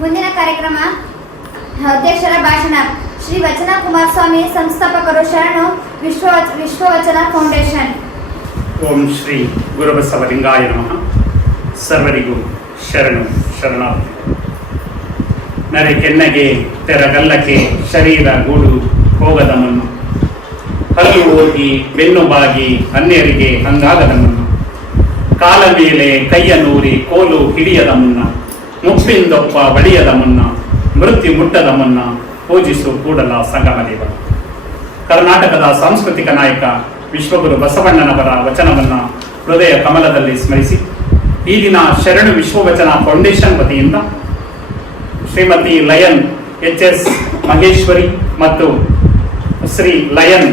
ಮುಂದಿನ ಕಾರ್ಯಕ್ರಮ ಅಧ್ಯಕ್ಷರ ಭಾಷಣ. ಶ್ರೀ ವಚನ ಕುಮಾರಸ್ವಾಮಿ, ಸಂಸ್ಥಾಪಕರು, ಶರಣು ವಿಶ್ವವಚನ ಫೌಂಡೇಶನ್. ಓಂ ಶ್ರೀ ಗುರುಬಸವಲಿಂಗಾಯ ನಮಃ. ಸರ್ವರಿಗೂ ಶರಣು ಶರಣಾರ್ಥಿ. ನರೆ ಕೆನ್ನಗೆ ತೆರಗಲ್ಲಕ್ಕೆ ಶರೀರ ಗೂಡು ಹೋಗದ ಮುನ್ನ, ಹಲ್ಲು ಹೋಗಿ ಬೆನ್ನು ಬಾಗಿ ಅನ್ಯರಿಗೆ ಹಂಗಾಗದ ಮುನ್ನ, ಕಾಲ ಮೇಲೆ ಕೈಯ ನೂರಿ ಕೋಲು ಹಿಡಿಯದ ಮುನ್ನ, ಮುಪ್ಪಿಂದೊಪ್ಪ ಬಳಿಯದ ಮುನ್ನ, ಮೃತ್ಯು ಮುಟ್ಟದ ಮುನ್ನ ಪೂಜಿಸು ಕೂಡಲ ಸಂಗಮದೇವ. ಕರ್ನಾಟಕದ ಸಾಂಸ್ಕೃತಿಕ ನಾಯಕ ವಿಶ್ವಗುರು ಬಸವಣ್ಣನವರ ವಚನವನ್ನು ಹೃದಯ ಕಮಲದಲ್ಲಿ ಸ್ಮರಿಸಿ, ಈ ದಿನ ಶರಣು ವಿಶ್ವವಚನ ಫೌಂಡೇಶನ್ ವತಿಯಿಂದ ಶ್ರೀಮತಿ ಲಯನ್ ಎಚ್.ಎಸ್. ಮಹೇಶ್ವರಿ ಮತ್ತು ಶ್ರೀ ಲಯನ್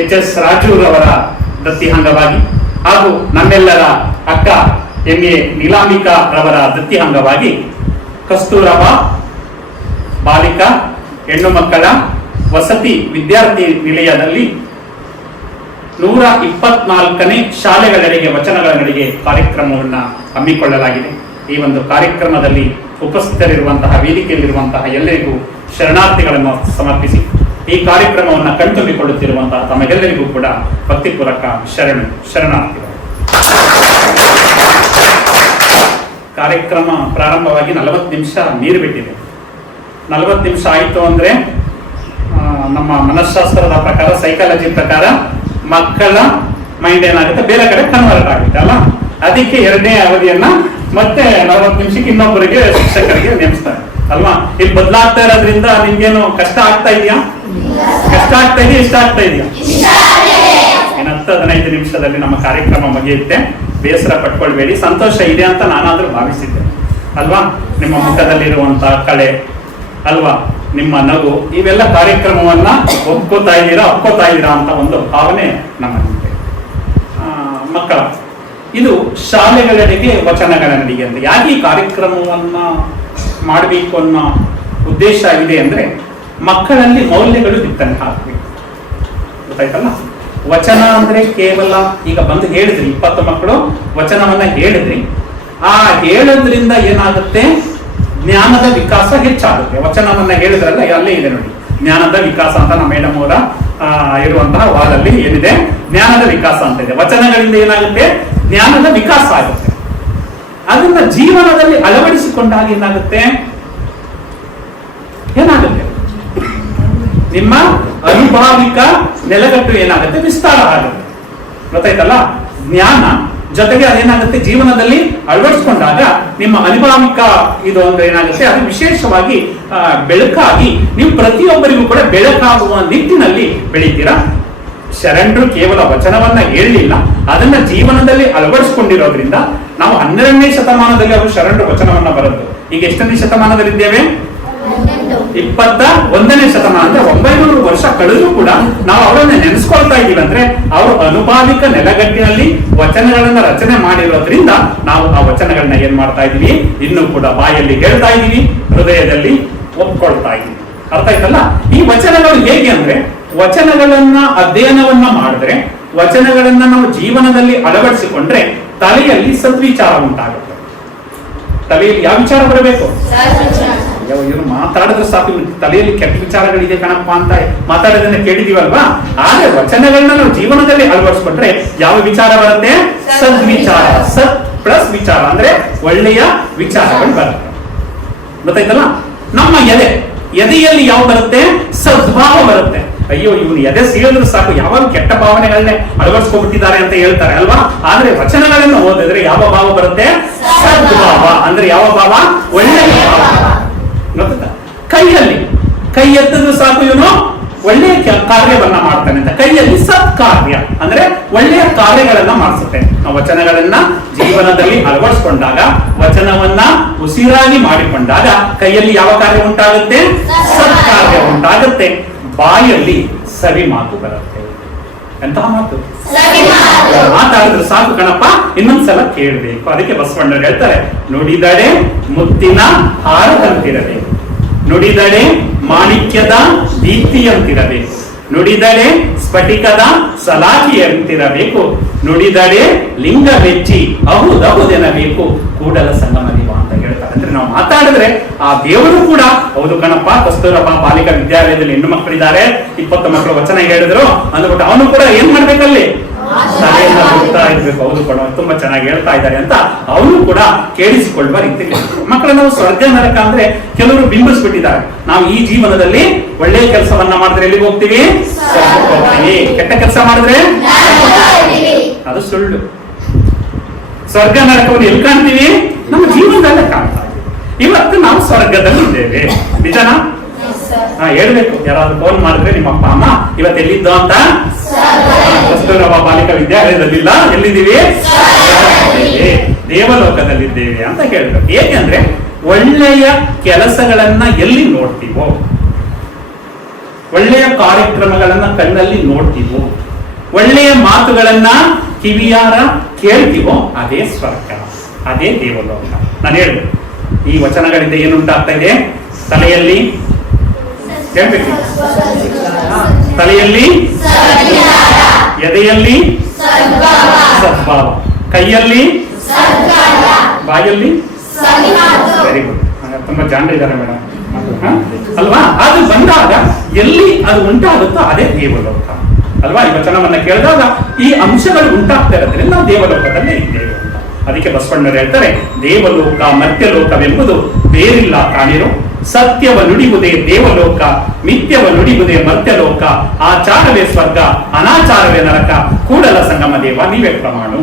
ಎಚ್.ಎಸ್. ರಾಜೂರವರ ದತ್ತಿ ಅಂಗವಾಗಿ ಹಾಗೂ ನಮ್ಮೆಲ್ಲರ ಅಕ್ಕ ಎಂ.ಎ. ನೀಲಾಂಬಿಕಾ ರವರ ದತ್ತಿ ಅಂಗವಾಗಿ ಕಸ್ತೂರಬಾ ಬಾಲಿಕಾ ಹೆಣ್ಣು ಮಕ್ಕಳ ವಸತಿ ವಿದ್ಯಾರ್ಥಿ ನಿಲಯದಲ್ಲಿ 124ನೇ ಶಾಲೆಗಳೆಡೆಗೆ ವಚನಗಳ ನಡಿಗೆ ಕಾರ್ಯಕ್ರಮವನ್ನು ಹಮ್ಮಿಕೊಳ್ಳಲಾಗಿದೆ. ಈ ಒಂದು ಕಾರ್ಯಕ್ರಮದಲ್ಲಿ ಉಪಸ್ಥಿತರಿರುವಂತಹ ವೇದಿಕೆಯಲ್ಲಿರುವಂತಹ ಎಲ್ಲರಿಗೂ ಶರಣಾರ್ಥಿಗಳನ್ನು ಸಮರ್ಪಿಸಿ ಈ ಕಾರ್ಯಕ್ರಮವನ್ನು ಕಣ್ತುಂಬಿಕೊಳ್ಳುತ್ತಿರುವಂತಹ ತಮಗೆಲ್ಲರಿಗೂ ಕೂಡ ಭಕ್ತಿಪೂರ್ವಕ ಶರಣಾರ್ಥಿಗಳು. ಕಾರ್ಯಕ್ರಮ ಪ್ರಾರಂಭವಾಗಿ 40 ನಿಮಿಷ ನೀರು ಬಿಟ್ಟಿದೆ. 40 ನಿಮಿಷ ಆಯಿತು ಅಂದರೆ ನಮ್ಮ ಮನಃಶಾಸ್ತ್ರದ ಪ್ರಕಾರ, ಸೈಕಾಲಜಿ ಪ್ರಕಾರ ಮಕ್ಕಳ ಮೈಂಡ್ ಏನಾಗುತ್ತೆ, ಬೇರೆ ಕಡೆ ಕನ್ವರ್ಟ್ ಆಗುತ್ತೆ ಅಲ್ಲ. ಅದಕ್ಕೆ ಎರಡನೇ ಅವಧಿಯನ್ನ ಮತ್ತೆ 40 ನಿಮಿಷಕ್ಕೆ ಇನ್ನೊಬ್ಬರಿಗೆ ಶಿಕ್ಷಕರಿಗೆ ನೇಮಿಸ್ತಾರೆ ಅಲ್ವಾ. ಇಲ್ಲಿ ಬದಲಾಗ್ತಾ ಇರೋದ್ರಿಂದ ನಿಮ್ಗೇನು ಕಷ್ಟ ಆಗ್ತಾ ಇದೆಯಾ? ಕಷ್ಟ ಆಗ್ತಾ ಇದೆಯಾ? ಇಷ್ಟ ಆಗ್ತಾ ಇದೆಯಾ? ಇನ್ನು 10-15 ನಿಮಿಷದಲ್ಲಿ ನಮ್ಮ ಕಾರ್ಯಕ್ರಮ ಮುಗಿಯುತ್ತೆ. ಬೇಸರ ಪಟ್ಕೊಳ್ಬೇಡಿ, ಸಂತೋಷ ಇದೆ ಅಂತ ನಾನಾದ್ರೂ ಭಾವಿಸಿದ್ದೆ ಅಲ್ವಾ. ನಿಮ್ಮ ಮುಖದಲ್ಲಿರುವಂತಹ ಕಳೆ ಅಲ್ವಾ, ನಿಮ್ಮ ನಗು, ಇವೆಲ್ಲ ಕಾರ್ಯಕ್ರಮವನ್ನ ಒಪ್ಕೋತಾ ಇದ್ದೀರಾ ಅಂತ ಒಂದು ಭಾವನೆ ನಮ್ಮಲ್ಲಿದೆ. ಮಕ್ಕಳ ಇದು ಶಾಲೆಗಳೆಡೆಗೆ ವಚನಗಳ ನಡಿಗೆ ಅಂತ ಯಾಕೆ ಈ ಕಾರ್ಯಕ್ರಮವನ್ನ ಮಾಡಬೇಕು ಅನ್ನೋ ಉದ್ದೇಶ ಇದೆ ಅಂದ್ರೆ, ಮಕ್ಕಳಲ್ಲಿ ಮೌಲ್ಯಗಳು ಬಿತ್ತನೆ ಹಾಕಬೇಕು. ಗೊತ್ತಾಯ್ತಲ್ಲ. ವಚನ ಅಂದ್ರೆ ಕೇವಲ ಈಗ ಬಂದು ಹೇಳಿದ್ರಿ 20 ಮಕ್ಕಳು ವಚನವನ್ನ ಹೇಳಿದ್ರಿ. ಆ ಹೇಳೋದ್ರಿಂದ ಏನಾಗುತ್ತೆ, ಜ್ಞಾನದ ವಿಕಾಸ ಹೆಚ್ಚಾಗುತ್ತೆ. ವಚನವನ್ನ ಹೇಳಿದ್ರಲ್ಲ, ಅಲ್ಲೇ ಇದೆ ನೋಡಿ, ಜ್ಞಾನದ ವಿಕಾಸ ಅಂತ ನಮ್ಮ ಮೇಡಮ್ ಅವರ ಇರುವಂತಹ ವಾದಲ್ಲಿ ಏನಿದೆ, ಜ್ಞಾನದ ವಿಕಾಸ ಅಂತ ಇದೆ. ವಚನಗಳಿಂದ ಏನಾಗುತ್ತೆ, ಜ್ಞಾನದ ವಿಕಾಸ ಆಗುತ್ತೆ. ಅದನ್ನ ಜೀವನದಲ್ಲಿ ಅಳವಡಿಸಿಕೊಂಡಾಗ ಏನಾಗುತ್ತೆ, ನಿಮ್ಮ ಅನುಭಾವಿಕ ನೆಲೆಗಟ್ಟು ಏನಾಗುತ್ತೆ, ವಿಸ್ತಾರ ಆಗುತ್ತೆ. ಗೊತ್ತಾಯ್ತಲ್ಲ. ಜ್ಞಾನ ಜೊತೆಗೆ ಅದೇನಾಗುತ್ತೆ, ಜೀವನದಲ್ಲಿ ಅಳವಡಿಸಿಕೊಂಡಾಗ ನಿಮ್ಮ ಅನುಭಾವಿಕ ಇದು ಅಂದ್ರೆ ಏನಾಗುತ್ತೆ, ಅದು ವಿಶೇಷವಾಗಿ ಬೆಳಕಾಗಿ ನೀವು ಪ್ರತಿಯೊಬ್ಬರಿಗೂ ಕೂಡ ಬೆಳಕಾಗುವ ನಿಟ್ಟಿನಲ್ಲಿ ಬೆಳೀತೀರಾ. ಶರಣರು ಕೇವಲ ವಚನವನ್ನ ಹೇಳಲಿಲ್ಲ, ಅದನ್ನ ಜೀವನದಲ್ಲಿ ಅಳವಡಿಸಿಕೊಂಡಿರೋದ್ರಿಂದ ನಾವು 12ನೇ ಶತಮಾನದಲ್ಲಿ ಅವರು ಶರಣರು ವಚನವನ್ನ ಬರೆದು, ಈಗ ಎಷ್ಟನೇ ಶತಮಾನದಲ್ಲಿದ್ದೇವೆ? 21ನೇ ಶತಮಾನ. ಅಂದ್ರೆ 900 ವರ್ಷ ಕಳೆದರೂ ಕೂಡ ನಾವು ಅವರನ್ನ ನೆನೆಸ್ಕೊಳ್ತಾ ಇದೀವಿ ಅಂದ್ರೆ ಅವರು ಅನುಭಾವಿಕ ನೆಲಗಟ್ಟಿನಲ್ಲಿ ವಚನಗಳನ್ನ ರಚನೆ ಮಾಡಿರೋದ್ರಿಂದ ನಾವು ಆ ವಚನಗಳನ್ನ ಏನ್ ಮಾಡ್ತಾ ಇದೀವಿ, ಇನ್ನೂ ಕೂಡ ಬಾಯಲ್ಲಿ ಹೇಳ್ತಾ ಇದೀವಿ, ಹೃದಯದಲ್ಲಿ ಒಪ್ಕೊಳ್ತಾ ಇದೀವಿ. ಅರ್ಥ ಆಯ್ತಲ್ಲ. ಈ ವಚನಗಳು ಹೇಗೆ ಅಂದ್ರೆ, ವಚನಗಳನ್ನ ಅಧ್ಯಯನವನ್ನ ಮಾಡಿದ್ರೆ, ವಚನಗಳನ್ನ ನಾವು ಜೀವನದಲ್ಲಿ ಅಳವಡಿಸಿಕೊಂಡ್ರೆ ತಲೆಯಲ್ಲಿ ಸದ್ವಿಚಾರ ಉಂಟಾಗುತ್ತೆ. ತಲೆಯಲ್ಲಿ ಯಾವ ವಿಚಾರ ಬರಬೇಕು? ಇವರು ಮಾತಾಡಿದ್ರೆ ಸಾಕು, ತಲೆಯಲ್ಲಿ ಕೆಟ್ಟ ವಿಚಾರಗಳಿದೆ ಕಣಪ್ಪ ಅಂತ ಮಾತಾಡೋದನ್ನ ಕೇಳಿದೀವಲ್ವಾ. ಆದ್ರೆ ವಚನಗಳನ್ನ ನಾವು ಜೀವನದಲ್ಲಿ ಅಳವಡಿಸ್ಕೊಂಡ್ರೆ ಯಾವ ವಿಚಾರ ಬರುತ್ತೆ? ಸದ್ವಿಚಾರ. ಸತ್ ಪ್ಲಸ್ ವಿಚಾರ ಅಂದ್ರೆ ಒಳ್ಳೆಯ ವಿಚಾರಗಳು ಬರುತ್ತೆ. ಗೊತ್ತಾಯ್ತಲ್ಲ. ನಮ್ಮ ಎದೆಯಲ್ಲಿ ಯಾವ ಬರುತ್ತೆ? ಸದ್ಭಾವ ಬರುತ್ತೆ. ಅಯ್ಯೋ, ಇವನು ಎದೆ ಸೀಳಿದ್ರು ಸಾಕು, ಯಾವಾಗ ಕೆಟ್ಟ ಭಾವನೆಗಳನ್ನೇ ಅಳವಡಿಸ್ಕೊಂಡ್ಬಿಟ್ಟಿದ್ದಾರೆ ಅಂತ ಹೇಳ್ತಾರೆ ಅಲ್ವಾ. ಆದ್ರೆ ವಚನಗಳನ್ನು ಓದಿದ್ರೆ ಯಾವ ಭಾವ ಬರುತ್ತೆ? ಸದ್ಭಾವ. ಅಂದ್ರೆ ಯಾವ ಭಾವ? ಒಳ್ಳೆಯ ಭಾವ. ಗೊತ್ತಾ. ಕೈ ಎತ್ತಿದ್ರು ಸಾಕು, ಇವನು ಒಳ್ಳೆಯ ಕಾರ್ಯವನ್ನ ಮಾಡ್ತಾನೆ ಅಂತ. ಕೈಯಲ್ಲಿ ಸತ್ಕಾರ್ಯ ಅಂದ್ರೆ ಒಳ್ಳೆಯ ಕಾರ್ಯಗಳನ್ನ ಮಾಡಿಸುತ್ತೆ. ನಾವು ವಚನಗಳನ್ನ ಜೀವನದಲ್ಲಿ ಅಳವಡಿಸಿಕೊಂಡಾಗ, ವಚನವನ್ನ ಉಸಿರಾಗಿ ಮಾಡಿಕೊಂಡಾಗ ಕೈಯಲ್ಲಿ ಯಾವ ಕಾರ್ಯ ಉಂಟಾಗುತ್ತೆ? ಸತ್ಕಾರ್ಯ ಉಂಟಾಗುತ್ತೆ. ಬಾಯಲ್ಲಿ ಸವಿ ಮಾತು ಬರುತ್ತೆ. ಎಂತಹ ಮಾತು? ಮಾತಾಡಿದ್ರೆ ಸಾಕು ಕಣಪ್ಪ, ಇನ್ನೊಂದ್ಸಲ ಕೇಳಬೇಕು. ಅದಕ್ಕೆ ಬಸವಣ್ಣರು ಹೇಳ್ತಾರೆ, ನುಡಿದಡೆ ಮುತ್ತಿನ ಹಾರದಂತಿರಬೇಕು, ನುಡಿದಡೆ ಮಾಣಿಕ್ಯದ ದೀಪ್ತಿಯಂತಿರಬೇಕು, ನುಡಿದಡೆ ಸ್ಫಟಿಕದ ಸಲಾಖಿಯಂತಿರಬೇಕು, ನುಡಿದಡೆ ಲಿಂಗ ಮೆಚ್ಚಿ ಅಹುದಹುದೆನಬೇಕು ಕೂಡಲ ಸಂಗಮ ದೇವ ಅಂತ ಹೇಳ್ತಾರೆ. ಅಂದ್ರೆ ನಾವು ಮಾತಾಡಿದ್ರೆ ಆ ದೇವರು ಕೂಡ ಹೌದು ಕಣಪ್ಪ, ಕಸ್ತೂರಬಾ ಬಾಲಿಕಾ ವಿದ್ಯಾಲಯದಲ್ಲಿ ಹೆಣ್ಣು ಮಕ್ಕಳಿದ್ದಾರೆ, 20 ಮಕ್ಕಳು ವಚನ ಹೇಳಿದ್ರು ಅಂದ್ಬಿಟ್ಟು ಅವನು ಕೂಡ ಏನ್ ಮಾಡ್ಬೇಕಲ್ಲಿ ತಲೆಯನ್ನ ಬಿಡ್ತಾ ಇರ್ಬೇಕು. ಹೌದು ಕಣ, ತುಂಬಾ ಚೆನ್ನಾಗಿ ಹೇಳ್ತಾ ಇದ್ದಾರೆ ಅಂತ ಅವನು ಕೂಡ ಕೇಳಿಸಿಕೊಳ್ಳುವ ರೀತಿ. ಮಕ್ಕಳ ನಾವು ಸ್ವರ್ಗ ನರಕ ಅಂದ್ರೆ ಕೆಲವರು ಬಿಂಬಿಸ್ಬಿಟ್ಟಿದ್ದಾರೆ. ನಾವು ಈ ಜೀವನದಲ್ಲಿ ಒಳ್ಳೆಯ ಕೆಲಸವನ್ನ ಮಾಡಿದ್ರೆ ಎಲ್ಲಿಗೆ ಹೋಗ್ತೀವಿ? ಸ್ವರ್ಗಕ್ಕೆ ಹೋಗ್ತೀವಿ. ಕೆಟ್ಟ ಕೆಲಸ ಮಾಡಿದ್ರೆ ಅದು ಸುಳ್ಳು. ಸ್ವರ್ಗ ನರಕವನ್ನು ಎಲ್ಲಿ ಕಾಣ್ತೀವಿ? ನಮ್ಮ ಜೀವನದಲ್ಲೇ ಕಾಣ್ತಾ ಇದ್ದೀವಿ. ಇವತ್ತು ನಾವು ಸ್ವರ್ಗದಲ್ಲಿ ಇದ್ದೇವೆ, ನಿಜನಾ? ಹೇಳ್ಬೇಕು. ಯಾರಾದ್ರೂ ಫೋನ್ ಮಾಡಿದ್ರೆ ನಿಮ್ಮ ಅಪ್ಪ ಅಮ್ಮ ಇವತ್ತು ಎಲ್ಲಿದ್ದು ಅಂತ, ಕಸ್ತೂರಬಾ ಬಾಲಿಕಾ ವಿದ್ಯಾಲಯದಲ್ಲಿಲ್ಲ, ಎಲ್ಲಿದ್ದೀವಿ? ದೇವಲೋಕದಲ್ಲಿದ್ದೇವೆ ಅಂತ ಹೇಳ್ಬೇಕು. ಏಕೆಂದ್ರೆ ಒಳ್ಳೆಯ ಕೆಲಸಗಳನ್ನ ಎಲ್ಲಿ ನೋಡ್ತೀವೋ, ಒಳ್ಳೆಯ ಕಾರ್ಯಕ್ರಮಗಳನ್ನ ಕಣ್ಣಲ್ಲಿ ನೋಡ್ತೀವೋ, ಒಳ್ಳೆಯ ಮಾತುಗಳನ್ನ ಕಿವಿಯಾರ ಕೇಳ್ತೀವೋ, ಅದೇ ಸ್ವರ್ಗ, ಅದೇ ದೇವಲೋಕ. ನಾನು ಹೇಳ್ಬೇಕು, ಈ ವಚನಗಳಿಂದ ಏನುಂಟಾಗ್ತಾ ಇದೆ? ತಲೆಯಲ್ಲಿ ಹೇಳ್ಬೇಕು, ತಲೆಯಲ್ಲಿ, ಎದೆಯಲ್ಲಿ ಸದ್ಭಾವ, ಕೈಯಲ್ಲಿ, ಬಾಯಲ್ಲಿ. ವೆರಿ ಗುಡ್, ತುಂಬಾ ಜಾಣರಿದ್ದಾರೆ ಮೇಡಮ್ ಅಲ್ವಾ? ಅದು ಬಂದಾಗ ಎಲ್ಲಿ ಅದು ಉಂಟಾಗುತ್ತೋ ಅದೇ ದೇವಲೋಕ ಅಲ್ವಾ? ಈ ವಚನವನ್ನ ಕೇಳಿದಾಗ ಈ ಅಂಶಗಳು ಉಂಟಾಗ್ತಾ ಇರೋದ್ರಿಂದ ನಾವು ದೇವಲೋಕದಲ್ಲೇ ಇದ್ದೇವೆ ಅಂತ. ಅದಕ್ಕೆ ಬಸವಣ್ಣರು ಹೇಳ್ತಾರೆ, ದೇವಲೋಕ ಮರ್ತ್ಯಲೋಕವೆಂಬುದು ಬೇರಿಲ್ಲ ಕಾಣಿರೋ, ಸತ್ಯವ ನುಡಿಯುವುದೇ ದೇವಲೋಕ, ಮಿಥ್ಯವ ನುಡಿಯುವುದೇ ಮರ್ತ್ಯಲೋಕ, ಆಚಾರವೇ ಸ್ವರ್ಗ, ಅನಾಚಾರವೇ ನರಕ, ಕೂಡಲ ಸಂಗಮ ದೇವ ನೀವೇ ಪ್ರಮಾಣು.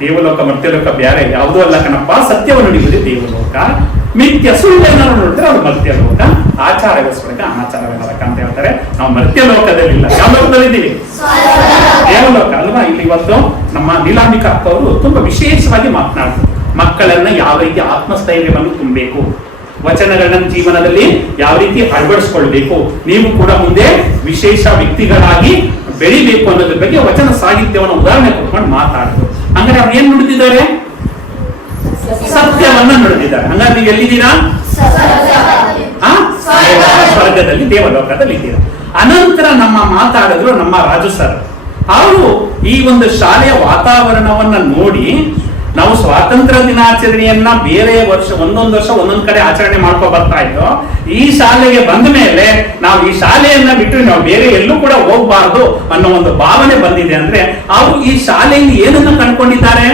ದೇವಲೋಕ ಮರ್ತ್ಯಲೋಕ ಬ್ಯಾರೆ ಯಾವುದೂ ಅಲ್ಲ ಕಣಪ್ಪ. ಸತ್ಯವ ನುಡಿಯುವುದೇ ದೇವಲೋಕ, ಮಿಥ್ಯ ಸುಳ್ಳೇನಾದ್ರು ನೋಡಿದ್ರೆ ಅದು ಮರ್ತ್ಯಲೋಕ, ಆಚಾರವೇ ಸ್ವರ್ಗ, ಅನಾಚಾರವೇ ನರಕ ಅಂತ ಹೇಳ್ತಾರೆ. ನಾವು ಮರ್ತ್ಯಲೋಕದಲ್ಲಿಲ್ಲ, ಯಾವ ಲೋಕದಲ್ಲಿದ್ದೀವಿ? ದೇವಲೋಕ ಅಲ್ವಾ? ಇಲ್ಲಿ ಇವತ್ತು ನಮ್ಮ ನೀಲಾಂಬಿಕಾ ಅಕ್ಕ ಅವರು ತುಂಬಾ ವಿಶೇಷವಾಗಿ ಮಾತನಾಡ್ತಾರೆ. ಮಕ್ಕಳನ್ನ ಯಾವ ರೀತಿ ಆತ್ಮಸ್ಥೈರ್ಯವನ್ನು ತುಂಬಬೇಕು, ವಚನಗಳನ್ನ ಜೀವನದಲ್ಲಿ ಯಾವ ರೀತಿ ಅಳವಡಿಸಿಕೊಳ್ಬೇಕು, ನೀವು ಕೂಡ ಮುಂದೆ ವಿಶೇಷ ವ್ಯಕ್ತಿಗಳಾಗಿ ಬೆಳಿಬೇಕು ಅನ್ನೋದ್ರ ಬಗ್ಗೆ ವಚನ ಸಾಹಿತ್ಯವನ್ನು ಉದಾಹರಣೆ ಕೊಟ್ಕೊಂಡು ಮಾತಾಡಿದ್ರು. ಹಂಗಾರೆ ಅವ್ರು ಏನ್ ನುಡಿದಿದ್ದಾರೆ? ಸತ್ಯವನ್ನ ನುಡಿದಿದ್ದಾರೆ. ಹಂಗಾರೆ ನೀವು ಎಲ್ಲಿದ್ದೀರಾ? ಸ್ವರ್ಗದಲ್ಲಿ, ದೇವಲೋಕದಲ್ಲಿ ಇದ್ದೀರಾ. ಅನಂತರ ನಮ್ಮ ಮಾತಾಡಿದ್ರು ನಮ್ಮ ರಾಜು ಸರ್. ಅವರು ಈ ಒಂದು ಶಾಲೆಯ ವಾತಾವರಣವನ್ನ ನೋಡಿ, ನಾವು ಸ್ವಾತಂತ್ರ್ಯ ದಿನಾಚರಣೆಯನ್ನ ಬೇರೆ ವರ್ಷ ಒಂದೊಂದು ವರ್ಷ ಒಂದೊಂದ್ ಕಡೆ ಆಚರಣೆ ಮಾಡ್ಕೊ ಬರ್ತಾ ಇದ್ದೋ, ಈ ಶಾಲೆಗೆ ಬಂದ ಮೇಲೆ ನಾವು ಈ ಶಾಲೆಯನ್ನ ಬಿಟ್ಟು ನಾವು ಬೇರೆ ಎಲ್ಲೂ ಕೂಡ ಹೋಗ್ಬಾರ್ದು ಅನ್ನೋ ಒಂದು ಭಾವನೆ ಬಂದಿದೆ. ಅಂದ್ರೆ ಅವರು ಈ ಶಾಲೆಯಲ್ಲಿ ಏನನ್ನ ಕಂಡುಕೊಂಡಿದ್ದಾರೆ?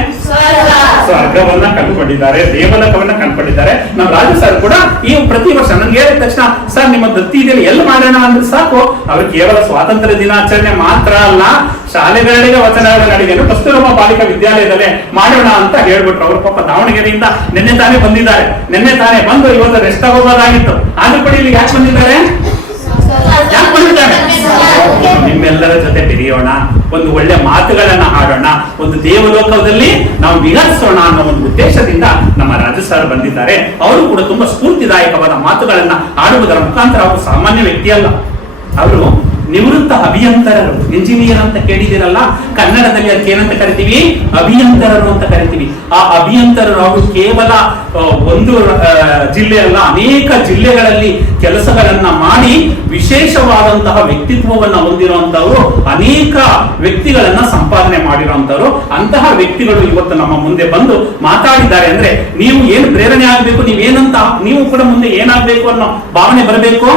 ಸ್ವರ್ಗವನ್ನ ಕಂಡುಕೊಂಡಿದ್ದಾರೆ, ದೇವಲೋಕವನ್ನ ಕಂಡುಕೊಂಡಿದ್ದಾರೆ. ನಮ್ಮ ರಾಜು ಸರ್ ಕೂಡ ಈ ಪ್ರತಿ ವರ್ಷ ನನ್ಗೆ ಹೇಳಿದ ತಕ್ಷಣ, ಸರ್ ನಿಮ್ಮ ದತ್ತಿ ಇದೆಯಲ್ಲಿ ಎಲ್ಲಿ ಮಾಡೋಣ ಅಂದ್ರೆ ಸಾಕು, ಅವ್ರು ಕೇವಲ ಸ್ವಾತಂತ್ರ್ಯ ದಿನಾಚರಣೆ ಮಾತ್ರ ಅಲ್ಲ, ಶಾಲೆಗಳಿಗೆ ವಚನಗಳ ನಡಿಗೆಯನ್ನು ಕಸ್ತೂರಬಾ ಬಾಲಿಕಾ ವಿದ್ಯಾಲಯದಲ್ಲೇ ಮಾಡೋಣ ಅಂತ ಹೇಳ್ಬಿಟ್ರು. ಅವ್ರ ಪಾಪ ದಾವಣಗೆರೆಯಿಂದ ನಿನ್ನೆ ತಾನೇ ಬಂದಿದ್ದಾರೆ. ನಿನ್ನೆ ತಾನೇ ಬಂದು ಇವತ್ತು ರೆಸ್ಟ್ ಆಗೋದಾಗಿತ್ತು. ಆದ್ರೂ ಕೂಡ ಇಲ್ಲಿ ಯಾಕೆ ಬಂದಿದ್ದಾರೆ? ಯಾಕೆ ಬಂದಿದ್ದಾರೆ? ನಿಮ್ಮೆಲ್ಲರ ಜೊತೆ ಬೆರೆಯೋಣ, ಒಂದು ಒಳ್ಳೆ ಮಾತುಗಳನ್ನ ಆಡೋಣ, ಒಂದು ದೇವಲೋಕದಲ್ಲಿ ನಾವು ವಿಹರಿಸೋಣ ಅನ್ನೋ ಒಂದು ಉದ್ದೇಶದಿಂದ ನಮ್ಮ ರಾಜು ಸರ್ ಬಂದಿದ್ದಾರೆ. ಅವರು ಕೂಡ ತುಂಬಾ ಸ್ಫೂರ್ತಿದಾಯಕವಾದ ಮಾತುಗಳನ್ನ ಆಡುವುದರ ಮುಖಾಂತರ ಅವರು ಸಾಮಾನ್ಯ ವ್ಯಕ್ತಿ ಅಲ್ಲ, ಅವರು ನಿವೃತ್ತ ಅಭಿಯಂತರರು. ಇಂಜಿನಿಯರ್ ಅಂತ ಕೇಳಿದಿರಲ್ಲ, ಕನ್ನಡದಲ್ಲಿ ಅದಕ್ಕೆ ಏನಂತ ಕರಿತೀವಿ? ಅಭಿಯಂತರರು ಅಂತ ಕರಿತೀವಿ. ಆ ಅಭಿಯಂತರರು ಅವರು ಕೇವಲ ಒಂದು ಜಿಲ್ಲೆ ಅಲ್ಲ, ಅನೇಕ ಜಿಲ್ಲೆಗಳಲ್ಲಿ ಕೆಲಸಗಳನ್ನ ಮಾಡಿ ವಿಶೇಷವಾದಂತಹ ವ್ಯಕ್ತಿತ್ವವನ್ನ ಹೊಂದಿರುವಂತವರು, ಅನೇಕ ವ್ಯಕ್ತಿಗಳನ್ನ ಸಂಪಾದನೆ ಮಾಡಿರುವಂತವರು. ಅಂತಹ ವ್ಯಕ್ತಿಗಳು ಇವತ್ತು ನಮ್ಮ ಮುಂದೆ ಬಂದು ಮಾತಾಡಿದ್ದಾರೆ ಅಂದ್ರೆ ನೀವು ಏನು ಪ್ರೇರಣೆ ಆಗ್ಬೇಕು, ನೀವೇನಂತ ನೀವು ಕೂಡ ಮುಂದೆ ಏನಾಗ್ಬೇಕು ಅನ್ನೋ ಭಾವನೆ ಬರಬೇಕು.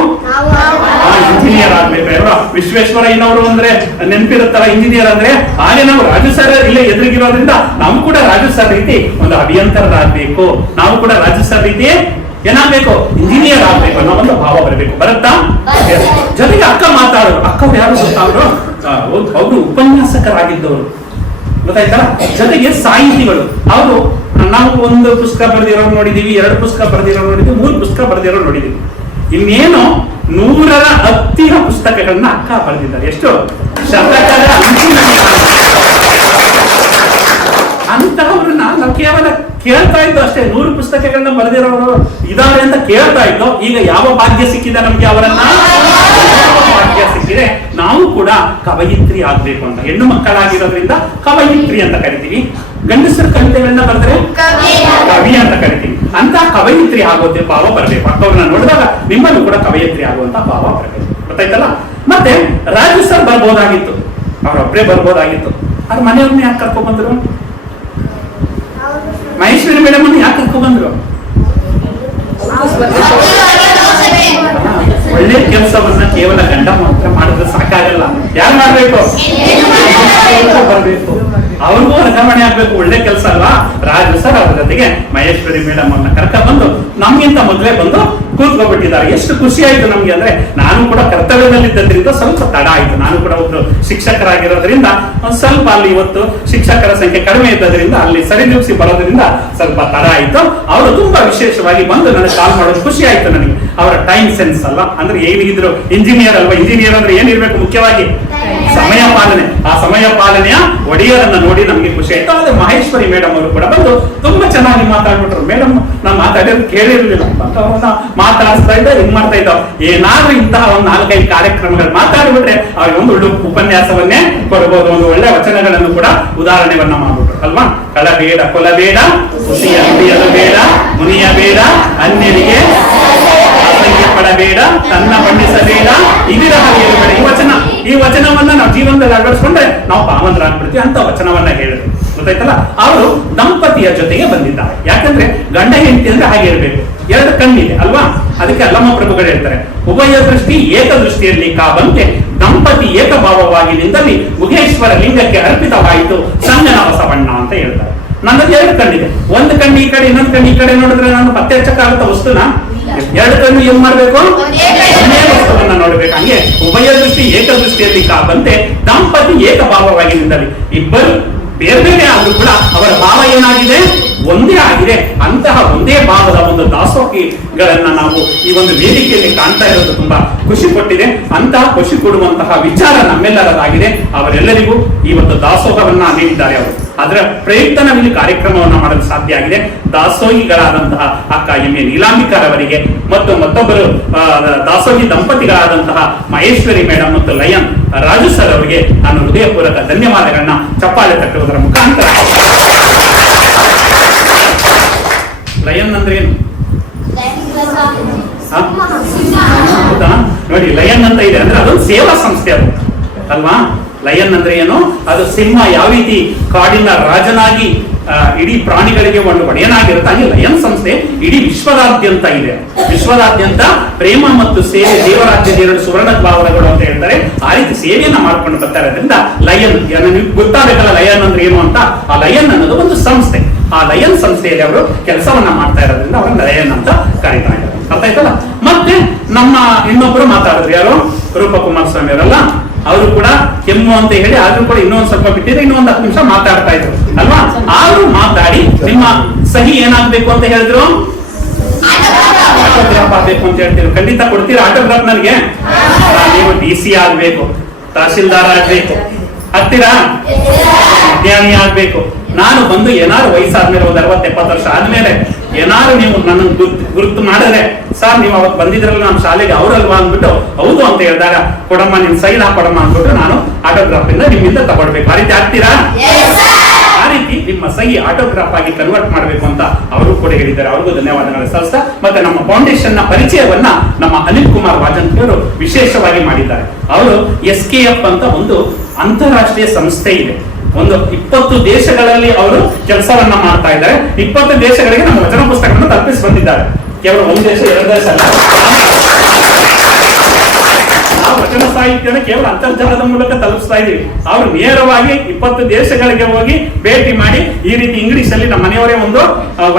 ಇಂಜಿನಿಯರ್ ಆಗ್ಬೇಕು. ವಿಶ್ವೇಶ್ವರಯ್ಯನವರು ಅಂದ್ರೆ ನೆನಪಿರುತ್ತಲ್ಲ ಇಂಜಿನಿಯರ್ ಅಂದ್ರೆ, ಹಾಗೆ ನಾವು ರಾಜು ಸರ್ ಇಲ್ಲೇ ಎದುರಿಗಿರೋದ್ರಿಂದ ನಾವು ಕೂಡ ರಾಜು ಸರ್ ರೀತಿ ಒಂದು ಅಭಿಯಂತರರಾಗಬೇಕು, ನಾವು ಕೂಡ ರಾಜು ಸರ್ ರೀತಿ ಏನಾಗ್ಬೇಕು? ಇಂಜಿನಿಯರ್ ಆಗ್ಬೇಕು ಅನ್ನೋ ಒಂದು ಭಾವ ಬರಬೇಕು. ಬರುತ್ತಾ? ಜೊತೆಗೆ ಅಕ್ಕ ಮಾತಾಡೋರು. ಅಕ್ಕವ್ರು ಯಾರು ಗೊತ್ತಾದ್ರು? ಅವರು ಉಪನ್ಯಾಸಕರಾಗಿದ್ದವರು, ಗೊತ್ತಾಯ್ತಲ್ಲ. ಜೊತೆಗೆ ಸಾಹಿತಿಗಳು. ಅವರು ನಾವು ಒಂದು ಪುಸ್ತಕ ಬರೆದಿರೋರು ನೋಡಿದೀವಿ, 2 ಪುಸ್ತಕ ಬರೆದಿರೋರು ನೋಡಿದೀವಿ, 3 ಪುಸ್ತಕ ಬರೆದಿರೋರು ನೋಡಿದೀವಿ. ಇನ್ನೇನು 100ರ ಹತ್ತಿರ ಪುಸ್ತಕಗಳನ್ನ ಅಕ್ಕ ಬರೆದಿದ್ದಾರೆ. ಎಷ್ಟು? ಶತಕದ ಅಂತಹವ್ರನ್ನ ನಾವು ಕೇವಲ ಕೇಳ್ತಾ ಇದ್ದು ಅಷ್ಟೇ. 100 ಪುಸ್ತಕಗಳನ್ನ ಬರೆದಿರೋರು ಇದಾರೆ ಅಂತ ಕೇಳ್ತಾ ಇದ್ದು. ಈಗ ಯಾವ ಭಾಗ್ಯ ಸಿಕ್ಕಿದೆ ನಮ್ಗೆ? ಅವರನ್ನ ಭಾಗ್ಯ ಸಿಕ್ಕಿದೆ. ನಾವು ಕೂಡ ಕವಯಿತ್ರಿ ಆಗ್ಬೇಕು ಅಂತ, ಹೆಣ್ಣು ಮಕ್ಕಳಾಗಿರೋದ್ರಿಂದ ಕವಯಿತ್ರಿ ಅಂತ ಕರಿತೀವಿ. ಗಂಡಸರ ಕವಿತೆಗಳನ್ನ ಬರೆದ್ರೆ ಕವಿ ಅಂತ ಕರಿತೀವಿ. ಅಂತ ಕವಯಿತ್ರಿ ಆಗೋದೇ ಭಾವ ಬರಬೇಕು. ಅಕ್ಕವ್ರನ್ನ ನೋಡಿದಾಗ ನಿಮ್ಮನ್ನು ಕೂಡ ಕವಯಿತ್ರಿ ಆಗುವಂತ ಭಾವ ಬರಬೇಕು. ಗೊತ್ತಾಯ್ತಲ್ಲ. ಮತ್ತೆ ರಾಜು ಸರ್ ಬರ್ಬೋದಾಗಿತ್ತು, ಅವರೊಬ್ಬರೇ ಬರ್ಬೋದಾಗಿತ್ತು. ಅವ್ರ ಮನೆಯವ್ರನ್ನ ಯಾಕೆ ಕರ್ಕೊಂಡ್ ಬಂದ್ರು? ಮಹೇಶ್ವರಿ ಮೇಡಮ್ ಅನ್ನು ಯಾಕೆ ಕರ್ಕೊಂಡ್ ಬಂದ್ರು? ಒಳ್ಳೆ ಕೆಲಸವನ್ನ ಕೇವಲ ಗಂಡ ಮಾತ್ರ ಮಾಡಿದ್ರೆ ಸಾಕಾಗಲ್ಲ. ಯಾರು ಮಾಡ್ಬೇಕು? ಬರ್ಬೇಕು, ಅವ್ರಿಗೂ ವರ್ಗಾವಣೆ ಆಗ್ಬೇಕು. ಒಳ್ಳೆ ಕೆಲಸ ಅಲ್ವಾ? ರಾಜು ಸರ್ ಅವ್ರ ಜೊತೆಗೆ ಮಹೇಶ್ವರಿ ಮೇಡಮ್ ಅವ್ರನ್ನ ಕರ್ಕ ಬಂದು ನಮ್ಗಿಂತ ಮೊದಲೇ ಬಂದು ಕೂತ್ಕೊಬಿಟ್ಟಿದ್ದಾರೆ. ಎಷ್ಟು ಖುಷಿ ಆಯ್ತು ನಮ್ಗೆ. ಅಂದ್ರೆ ನಾನು ಕೂಡ ಕರ್ತವ್ಯದಲ್ಲಿದ್ದರಿಂದ ಸ್ವಲ್ಪ ತಡ ಆಯ್ತು. ನಾನು ಕೂಡ ಒಬ್ರು ಶಿಕ್ಷಕರಾಗಿರೋದ್ರಿಂದ ಸ್ವಲ್ಪ ಅಲ್ಲಿ ಇವತ್ತು ಶಿಕ್ಷಕರ ಸಂಖ್ಯೆ ಕಡಿಮೆ ಇದ್ದದ್ರಿಂದ ಅಲ್ಲಿ ಸರಿದೂಗಿಸಿ ಬರೋದ್ರಿಂದ ಸ್ವಲ್ಪ ತಡ ಆಯ್ತು. ಅವರು ತುಂಬಾ ವಿಶೇಷವಾಗಿ ಬಂದು ನನಗೆ ಕಾಲ್ ಮಾಡೋದು ಖುಷಿ ಆಯ್ತು ನನಗೆ. ಅವರ ಟೈಮ್ ಸೆನ್ಸ್ ಅಲ್ಲ ಅಂದ್ರೆ ಏನಿದ್ರು ಇಂಜಿನಿಯರ್ ಅಲ್ವಾ? ಇಂಜಿನಿಯರ್ ಅಂದ್ರೆ ಏನಿರ್ಬೇಕು? ಮುಖ್ಯವಾಗಿ ಸಮಯ ಪಾಲನೆ. ಆ ಸಮಯ ಪಾಲನೆಯ ಒಡೆಯರನ್ನ ನೋಡಿ ನಮ್ಗೆ ಖುಷಿ ಆಯ್ತು. ಆದ್ರೆ ಮಹೇಶ್ವರಿ ಮೇಡಮ್ ಅವರು ಕೂಡ ಬಂದು ತುಂಬಾ ಚೆನ್ನಾಗಿ ಮಾತಾಡ್ಬಿಟ್ರು. ಮೇಡಮ್ ನಾವು ಮಾತಾಡೋದು ಕೇಳಿರ್ಲಿಲ್ಲ, ಮಾತಾಡಿಸ್ತಾ ಇದ್ದ ಹಿಂಗ್ ಮಾಡ್ತಾ ಇದ್ದಾವ. ಏನಾದ್ರೂ ಇಂತಹ ಒಂದು 4-5 ಕಾರ್ಯಕ್ರಮಗಳು ಮಾತಾಡ್ಬಿಟ್ರೆ ಅವ್ರಿಗೆ ಒಂದು ಒಳ್ಳೆ ಉಪನ್ಯಾಸವನ್ನೇ ಕೊಡಬಹುದು. ಒಂದು ಒಳ್ಳೆ ವಚನಗಳನ್ನು ಕೂಡ ಉದಾಹರಣೆವನ್ನ ಮಾಡ್ಬಿಟ್ರು ಅಲ್ವಾ? ಕಳಬೇಡ, ಕೊಲಬೇಡ, ಹುಸಿಯ ನುಡಿಯಲು ಬೇಡ, ಮುನಿಯ ಬೇಡ, ಅನ್ಯರಿಗೆ ಅಸಂಖ್ಯ ಪಡಬೇಡ, ತನ್ನ ಬಣ್ಣಿಸಬೇಡ, ಇದರ ಹರಿಯಲು ಬೇಡ. ಈ ವಚನವನ್ನ ನಾವು ಜೀವನದಲ್ಲಿ ಅಳವಡಿಸ್ಕೊಂಡ್ರೆ ನಾವು ಪಾವಂತರಾಗ್ಬಿಡ್ತೀವಿ ಅಂತ ವಚನವನ್ನ ಹೇಳಿದ್ರು. ಗೊತ್ತಾಯ್ತಲ್ಲ? ಅವರು ದಂಪತಿಯ ಜೊತೆಗೆ ಬಂದಿದ್ದಾರೆ. ಯಾಕಂದ್ರೆ ಗಂಡ ಹೆಂಡತಿ ಅಂದ್ರೆ ಹಾಗೆ ಇರಬೇಕು. 2 ಕಣ್ಣಿದೆ ಅಲ್ವಾ? ಅದಕ್ಕೆ ಅಲ್ಲಮ್ಮ ಪ್ರಭುಗಳು ಹೇಳ್ತಾರೆ, ಉಭಯ ದೃಷ್ಟಿ ಏಕದೃಷ್ಟಿಯಲ್ಲಿ ಕಾವಂತೆ ದಂಪತಿ ಏಕಭಾವವಾಗಿ ನಿಂದಲ್ಲಿ ಮುಖೇಶ್ವರ ಲಿಂಗಕ್ಕೆ ಅರ್ಪಿತವಾಯಿತು ಸಂಗನ ಬಸವಣ್ಣ ಅಂತ ಹೇಳ್ತಾರೆ. ನನ್ನದು 2 ಕಣ್ಣಿದೆ. ಒಂದು ಕಣ್ಣು ಈ ಕಡೆ, ಇನ್ನೊಂದು ಕಣ್ಣು ಈ ಕಡೆ ನೋಡಿದ್ರೆ ನಾನು ಪತ್ತೆ ಹಚ್ಚಕ್ಕಾಗುತ್ತ ವಸ್ತುನ? 2 ಕಣ್ಣು ಏನ್ ಮಾಡ್ಬೇಕು? ಒಂದೇ ವಸ್ತುವನ್ನ ನೋಡ್ಬೇಕು. ಹಂಗೆ ಉಭಯ ದೃಷ್ಟಿ ಏಕದೃಷ್ಟಿಯಲ್ಲಿ ಕಾವಂತೆ ದಂಪತಿ ಏಕಭಾವವಾಗಿ ನಿಂದಲ್ಲಿ. ಇಬ್ಬರು ಬೇರೆ ಬೇರೆ ಆದ್ರೂ ಕೂಡ ಅವರ ಭಾವ ಏನಾಗಿದೆ? ಒಂದೇ ಆಗಿದೆ. ಅಂತಹ ಒಂದೇ ಭಾವದ ಒಂದು ದಾಸೋಹಿಗಳನ್ನ ನಾವು ಈ ಒಂದು ವೇದಿಕೆಯಲ್ಲಿ ಕಾಣ್ತಾ ಇರೋದು ತುಂಬಾ ಖುಷಿ ಕೊಟ್ಟಿದೆ. ಅಂತಹ ಖುಷಿ ಕೊಡುವಂತಹ ವಿಚಾರ ನಮ್ಮೆಲ್ಲರದಾಗಿದೆ. ಅವರೆಲ್ಲರಿಗೂ ಈ ಒಂದು ದಾಸೋಹವನ್ನ ನೀಡಿದ್ದಾರೆ. ಅವರು ಅದರ ಪ್ರಯುಕ್ತ ನಾವಿಲ್ಲಿ ಕಾರ್ಯಕ್ರಮವನ್ನ ಮಾಡಲು ಸಾಧ್ಯ ಆಗಿದೆ. ದಾಸೋಹಿಗಳಾದಂತಹ ಅಕ್ಕ ಎಂ.ಎ. ನೀಲಾಂಬಿಕಾರವರಿಗೆ ಮತ್ತು ಮತ್ತೊಬ್ಬರು ದಾಸೋಹಿ ದಂಪತಿಗಳಾದಂತಹ ಮಹೇಶ್ವರಿ ಮೇಡಮ್ ಮತ್ತು ಲಯನ್ ರಾಜು ಸರ್ ಅವರಿಗೆ ನಾನು ಹೃದಯಪೂರ್ವಕ ಧನ್ಯವಾದಗಳನ್ನ ಚಪ್ಪಾಳೆ ತಟ್ಟುವುದರ ಮುಖಾಂತರ. ಲಯನ್ ಅಂದ್ರೆ ಏನು? ಹೌದಾ? ನೋಡಿ, ಲಯನ್ ಅಂತ ಇದೆ ಅಂದ್ರೆ ಅದೊಂದು ಸೇವಾ ಸಂಸ್ಥೆ ಅದು ಅಲ್ವಾ? ಲಯನ್ ಅಂದ್ರೆ ಏನು? ಅದು ಸಿಂಹ ಯಾವ ರೀತಿ ಕಾಡಿನ ರಾಜನಾಗಿ ಇಡೀ ಪ್ರಾಣಿಗಳಿಗೆ ಒಂದು ಒಡೆಯನಾಗಿರುತ್ತೆ, ಹಾಗೆ ಲಯನ್ ಸಂಸ್ಥೆ ಇಡೀ ವಿಶ್ವದಾದ್ಯಂತ ಇದೆ. ವಿಶ್ವದಾದ್ಯಂತ ಪ್ರೇಮ ಮತ್ತು ಸೇವೆ ದೇವರಾಜ್ಯದ 2 ಸುವರ್ಣ ಭಾವನೆಗಳು ಅಂತ ಹೇಳ್ತಾರೆ. ಆ ರೀತಿ ಸೇವೆಯನ್ನ ಮಾಡ್ಕೊಂಡು ಬರ್ತಾ ಇರೋದ್ರಿಂದ ಲಯನ್, ನಿಮ್ಗೆ ಗೊತ್ತಾಗಬೇಕಲ್ಲ ಲಯನ್ ಅಂದ್ರೆ ಏನು ಅಂತ. ಆ ಲಯನ್ ಅನ್ನೋದು ಒಂದು ಸಂಸ್ಥೆ. ಆ ಲಯನ್ ಸಂಸ್ಥೆಯಲ್ಲಿ ಅವರು ಕೆಲಸವನ್ನ ಮಾಡ್ತಾ ಇರೋದ್ರಿಂದ ಅವರನ್ನ ಲಯನ್ ಅಂತ ಕರೀತಾ ಇದ್ದಾರೆ. ಅರ್ಥ ಆಯ್ತಲ್ಲ? ಮತ್ತೆ ನಮ್ಮ ಇನ್ನೊಬ್ರು ಮಾತಾಡಿದ್ರು, ಯಾರು? ರೂಪಕುಮಾರ್ ಸ್ವಾಮಿ ಅವರಲ್ಲ, ಅವರು ಕೂಡ ಕೆಮ್ಮು ಅಂತ ಹೇಳಿ ಆದ್ರೂ ಕೂಡ ಇನ್ನೊಂದು ಸ್ವಲ್ಪ ಬಿಟ್ಟಿದ್ರೆ ಇನ್ನೊಂದು 10 ನಿಮಿಷ ಮಾತಾಡ್ತಾ ಇದ್ರು ಅಲ್ವಾ? ಅವರು ಮಾತಾಡಿ ನಿಮ್ಮ ಸಹಿ ಏನಾಗ್ಬೇಕು ಅಂತ ಹೇಳಿದ್ರು? ಆಟೋಗ್ರಾಫ್ ಆಗ್ಬೇಕು ಅಂತ ಹೇಳ್ತೀವಿ. ಖಂಡಿತ ಕೊಡ್ತೀರಾ ಆಟೋಗ್ರಾಫ್? ನನಗೆ ನೀವು DC ಆಗ್ಬೇಕು, ತಹಶೀಲ್ದಾರ್ ಆಗ್ಬೇಕು, ಆಗ್ತೀರಾ? ವಿಜ್ಞಾನಿ ಆಗ್ಬೇಕು. ನಾನು ಬಂದು ಏನಾದ್ರು ವಯಸ್ಸಾದ್ಮೇಲೆ ಒಂದು 60-70 ವರ್ಷ ಆದ್ಮೇಲೆ ಏನಾದ್ರು ನೀವು ನನ್ನ ಗುರುತು ಮಾಡಿದ್ರೆ, ಸರ್ ನೀವು ಅವತ್ತು ಬಂದಿದ್ರಲ್ಲ ನಮ್ಮ ಶಾಲೆಗೆ ಅವರಲ್ವಾ ಅಂದ್ಬಿಟ್ಟು ಹೌದು ಅಂತ ಹೇಳಿದಾಗ ಕೊಡಮ್ಮ ನಿನ್ ಸೈನ್ ಹಾಕೊಡಮ್ಮ ಅಂದ್ಬಿಟ್ಟು ನಾನು ಆಟೋಗ್ರಾಫ್ ಇಂದ ನಿಮ್ಮಿಂದ ತಗೊಳ್ಬೇಕು. ಆ ರೀತಿ ಆಗ್ತೀರಾ? ಆ ರೀತಿ ನಿಮ್ಮ ಸಹಿ ಆಟೋಗ್ರಾಫ್ ಆಗಿ ಕನ್ವರ್ಟ್ ಮಾಡಬೇಕು ಅಂತ ಅವರು ಕೂಡ ಹೇಳಿದ್ದಾರೆ. ಅವ್ರಿಗೂ ಧನ್ಯವಾದಗಳು ಸಲ್ಲಿಸ್ತಾ, ಮತ್ತೆ ನಮ್ಮ ಫೌಂಡೇಶನ್ ನ ಪರಿಚಯವನ್ನ ನಮ್ಮ ಅನಿಲ್ ಕುಮಾರ್ ವಾಜಂತಿ ಅವರು ವಿಶೇಷವಾಗಿ ಮಾಡಿದ್ದಾರೆ. ಅವರು SKF ಅಂತ ಒಂದು ಅಂತಾರಾಷ್ಟ್ರೀಯ ಸಂಸ್ಥೆ ಇದೆ. ಒಂದು 20 ದೇಶಗಳಲ್ಲಿ ಅವರು ಕೆಲಸವನ್ನ ಮಾಡ್ತಾ ಇದ್ದಾರೆ. 20 ದೇಶಗಳಿಗೆ ನಮ್ಮ ವಚನ ಪುಸ್ತಕವನ್ನು ತಲುಪಿಸಿ ಬಂದಿದ್ದಾರೆ. ಕೇವಲ 1 ದೇಶ 2 ದೇಶ ಅಲ್ಲ. ನಾವು ವಚನ ಸಾಹಿತ್ಯನ ಕೇವಲ ಅಂತರ್ಜಾಲದ ಮೂಲಕ ತಲುಪಿಸ್ತಾ ಇದೀವಿ. ಅವರು ನೇರವಾಗಿ 20 ದೇಶಗಳಿಗೆ ಹೋಗಿ ಭೇಟಿ ಮಾಡಿ ಈ ರೀತಿ ಇಂಗ್ಲಿಷ್ ಅಲ್ಲಿ ನಮ್ಮ ಮನೆಯವರೇ ಒಂದು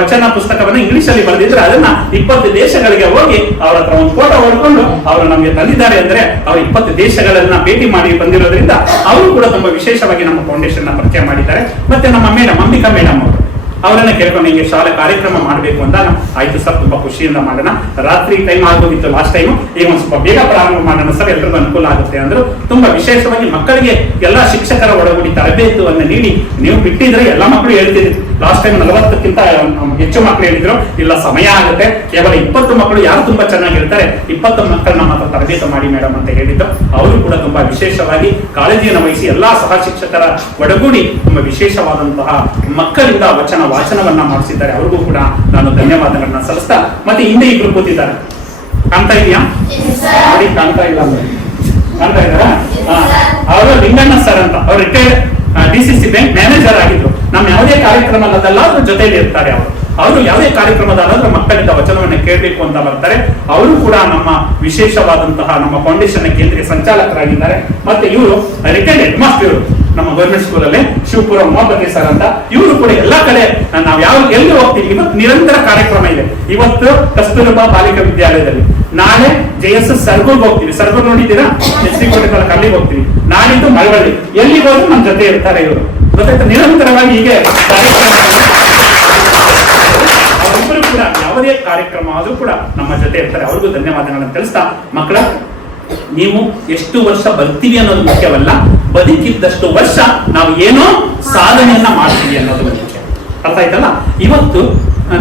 ವಚನ ಪುಸ್ತಕವನ್ನು ಇಂಗ್ಲಿಷ್ ಅಲ್ಲಿ ಬರೆದಿದ್ರೆ ಅದನ್ನ 20 ದೇಶಗಳಿಗೆ ಹೋಗಿ ಅವರ ಹತ್ರ ಒಂದು ಫೋಟೋ ಹೊಡ್ಕೊಂಡು ಅವರು ನಮಗೆ ತಂದಿದ್ದಾರೆ. ಅಂದ್ರೆ ಅವರು 20 ದೇಶಗಳನ್ನ ಭೇಟಿ ಮಾಡಿ ಬಂದಿರೋದ್ರಿಂದ ಅವರು ಕೂಡ ತುಂಬಾ ವಿಶೇಷವಾಗಿ ನಮ್ಮ ಫೌಂಡೇಶನ್ ನ ಪರಿಚಯ ಮಾಡಿದ್ದಾರೆ. ಮತ್ತೆ ನಮ್ಮ ಮೇಡಮ್ ಅಂಬಿಕಾ ಮೇಡಮ್ ಅವರು ಅವರನ್ನ ಕೇಳ್ಕೊಂಡು ಹಿಂಗೆ ಶಾಲೆ ಕಾರ್ಯಕ್ರಮ ಮಾಡಬೇಕು ಅಂತ ಆಯ್ತು ಸರ್, ತುಂಬಾ ಖುಷಿಯಿಂದ ಮಾಡೋಣ. ರಾತ್ರಿ ಟೈಮ್ ಆಗೋಗಿತ್ತು ಲಾಸ್ಟ್ ಟೈಮ್, ಈಗ ಒಂದು ಸ್ವಲ್ಪ ಬೇಗ ಪ್ರಾರಂಭ ಮಾಡೋಣ ಸರ್, ಎಲ್ರಿಗೂ ಅನುಕೂಲ ಆಗುತ್ತೆ ಅಂದ್ರು. ತುಂಬಾ ವಿಶೇಷವಾಗಿ ಮಕ್ಕಳಿಗೆ ಎಲ್ಲಾ ಶಿಕ್ಷಕರ ಒಳಗೂಡಿ ತರಬೇತಿಯನ್ನು ನೀಡಿ ನೀವು ಬಿಟ್ಟಿದ್ರೆ ಎಲ್ಲ ಮಕ್ಕಳು ಹೇಳ್ತಿದ್ರು. ಲಾಸ್ಟ್ ಟೈಮ್ 40ಕ್ಕಿಂತ ಹೆಚ್ಚು ಮಕ್ಕಳು ಹೇಳಿದ್ರು ಇಲ್ಲ ಸಮಯ ಆಗುತ್ತೆ, ಕೇವಲ 20 ಮಕ್ಕಳು ಯಾರು ತುಂಬಾ ಚೆನ್ನಾಗಿ ಹೇಳ್ತಾರೆ 20 ಮಕ್ಕಳನ್ನ ಮಾತ್ರ ತರಬೇತಿ ಮಾಡಿ ಮೇಡಮ್ ಅಂತ ಹೇಳಿದ್ದು. ಅವರು ಕೂಡ ತುಂಬಾ ವಿಶೇಷವಾಗಿ ಕಾಳಜಿಯನ್ನು ವಹಿಸಿ ಎಲ್ಲಾ ಸಹ ಶಿಕ್ಷಕರ ಒಳಗೂಡಿ ತುಂಬಾ ವಿಶೇಷವಾದಂತಹ ಮಕ್ಕಳಿಂದ ವಾಚನವನ್ನ ಮಾಡಿಸಿದ್ದಾರೆ. ಅವ್ರಿಗೂ ಕೂಡ ನಾನು ಧನ್ಯವಾದಗಳನ್ನ ಸಲ್ಲಿಸ್ತಾ, ಮತ್ತೆ ಹಿಂದೆ ಇಬ್ರು ಕೂತಿದ್ದಾರೆ, ಕಾಣ್ತಾ ಇದೆಯಾ? ನೋಡಿ, ಕಾಣ್ತಾ ಇಲ್ಲ ಅಂದ್ರೆ ಕಾಣ್ತಾ ಇದ್ದಾರಾ? ಅವರು ಲಿಂಗಣ್ಣ ಸರ್ ಅಂತ, ಅವ್ರು ರಿಟೈರ್ಡ್ DCC ಬ್ಯಾಂಕ್ ಮ್ಯಾನೇಜರ್ ಆಗಿದ್ರು. ನಮ್ಮ ಯಾವುದೇ ಕಾರ್ಯಕ್ರಮ ಅನ್ನೋದಲ್ಲ ಅದ್ರ ಜೊತೆಯಲ್ಲಿ ಇರ್ತಾರೆ ಅವರು. ಅವರು ಯಾವುದೇ ಕಾರ್ಯಕ್ರಮದಾದ್ರೂ ಮಕ್ಕಳಿಂದ ವಚನವನ್ನು ಕೇಳಬೇಕು ಅಂತ ಬರ್ತಾರೆ. ಅವರು ಕೂಡ ನಮ್ಮ ವಿಶೇಷವಾದಂತಹ ನಮ್ಮ ಫೌಂಡೇಶನ್ ಕೇಂದ್ರೀಯ ಸಂಚಾಲಕರಾಗಿದ್ದಾರೆ. ಮತ್ತೆ ಇವರು ರಿಟೈರ್ಡ್ ಹೆಡ್ ಮಾಸ್ಟರ್, ನಮ್ಮ ಗೌರ್ಮೆಂಟ್ ಸ್ಕೂಲ್ ಅಲ್ಲಿ ಶಿವಪುರ ಉಮಾಪತಿ ಸರ್ ಅಂತ. ಇವರು ಕೂಡ ಎಲ್ಲಾ ಕಡೆ ನಾವು ಎಲ್ಲಿ ಹೋಗ್ತೀವಿ, ಇವತ್ತು ನಿರಂತರ ಕಾರ್ಯಕ್ರಮ ಇದೆ. ಇವತ್ತು ಕಸ್ತೂರಬಾ ಬಾಲಿಕಾ ವಿದ್ಯಾಲಯದಲ್ಲಿ, ನಾಳೆ JSS ಸರ್ಗೂರ್ಗೆ ಹೋಗ್ತೀವಿ. ಸರ್ಗೂರ್ ನೋಡಿದ್ದೀರಾ? ಶ್ರೀಕೋಟೆ ತನಕ ಅಲ್ಲಿಗೆ ಹೋಗ್ತೀವಿ. ನಾಡಿದ್ದು ಮಳವಳ್ಳಿ, ಎಲ್ಲಿಗೆ ಹೋದ್ರು ನಮ್ಮ ಜೊತೆ ಇರ್ತಾರೆ ಇವರು. ಗೊತ್ತಾಯ್ತು, ನಿರಂತರವಾಗಿ ಹೀಗೆ ಅವರಿಬ್ಬರು ಕೂಡ ಯಾವುದೇ ಕಾರ್ಯಕ್ರಮ ಆದ್ರೂ ಕೂಡ ನಮ್ಮ ಜೊತೆ ಇರ್ತಾರೆ. ಅವ್ರಿಗೂ ಧನ್ಯವಾದಗಳನ್ನು ತಿಳಿಸ್ತಾ, ಮಕ್ಕಳ ನೀವು ಎಷ್ಟು ವರ್ಷ ಬರ್ತೀವಿ ಅನ್ನೋದು ಮುಖ್ಯವಲ್ಲ, ಬದುಕಿದ್ದಷ್ಟು ವರ್ಷ ನಾವು ಏನೋ ಸಾಧನೆಯನ್ನ ಮಾಡ್ತೀವಿ ಅನ್ನೋದು ಮುಖ್ಯ. ಅರ್ಥ ಆಯ್ತಲ್ಲ? ಇವತ್ತು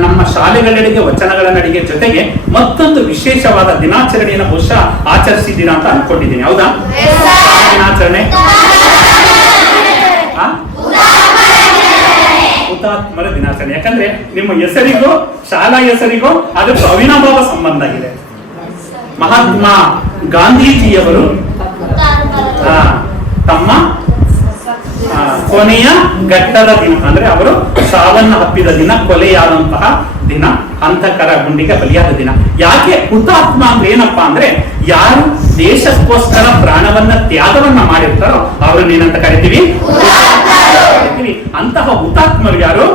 ನಮ್ಮ ಶಾಲೆಗಳಡೆಗೆ ವಚನಗಳ ನಡಿಗೆ ಜೊತೆಗೆ ಮತ್ತೊಂದು ವಿಶೇಷವಾದ ದಿನಾಚರಣೆಯನ್ನು ಬಹುಶಃ ಆಚರಿಸಿದ್ದೀರಾ ಅಂತ ಅನ್ಕೊಂಡಿದ್ದೀನಿ. ಹೌದಾ? ದಿನಾಚರಣೆ ಹುತಾತ್ಮರ ದಿನಾಚರಣೆ. ಯಾಕಂದ್ರೆ ನಿಮ್ಮ ಹೆಸರಿಗೂ ಶಾಲಾ ಹೆಸರಿಗೂ ಅದಕ್ಕೆ ಅವಿನಾಭಾವ ಸಂಬಂಧ ಇದೆ. ಮಹಾತ್ಮ ಗಾಂಧೀಜಿಯವರು ತಮ್ಮ ಕೊನೆಯ ಘಟ್ಟದ ದಿನ ಅಂದ್ರೆ ಅವರು ಸಾವನ್ನ ಅಪ್ಪಿದ ದಿನ, ಕೊಲೆಯಾದಂತಹ ದಿನ, ಅಂತಕರ ಗುಂಡಿಗೆ ಬಲಿಯಾದ ದಿನ. ಯಾಕೆ ಹುತಾತ್ಮ ಅಂದ್ರೆ ಏನಪ್ಪಾ ಅಂದ್ರೆ, ಯಾರು ದೇಶಕ್ಕೋಸ್ಕರ ಪ್ರಾಣವನ್ನ ತ್ಯಾಗವನ್ನ ಮಾಡಿರ್ತಾರೋ ಅವ್ರನ್ನ ಏನಂತ ಕರಿತೀವಿ? ಅಂತಹ ಹುತಾತ್ಮರು ಯಾರು?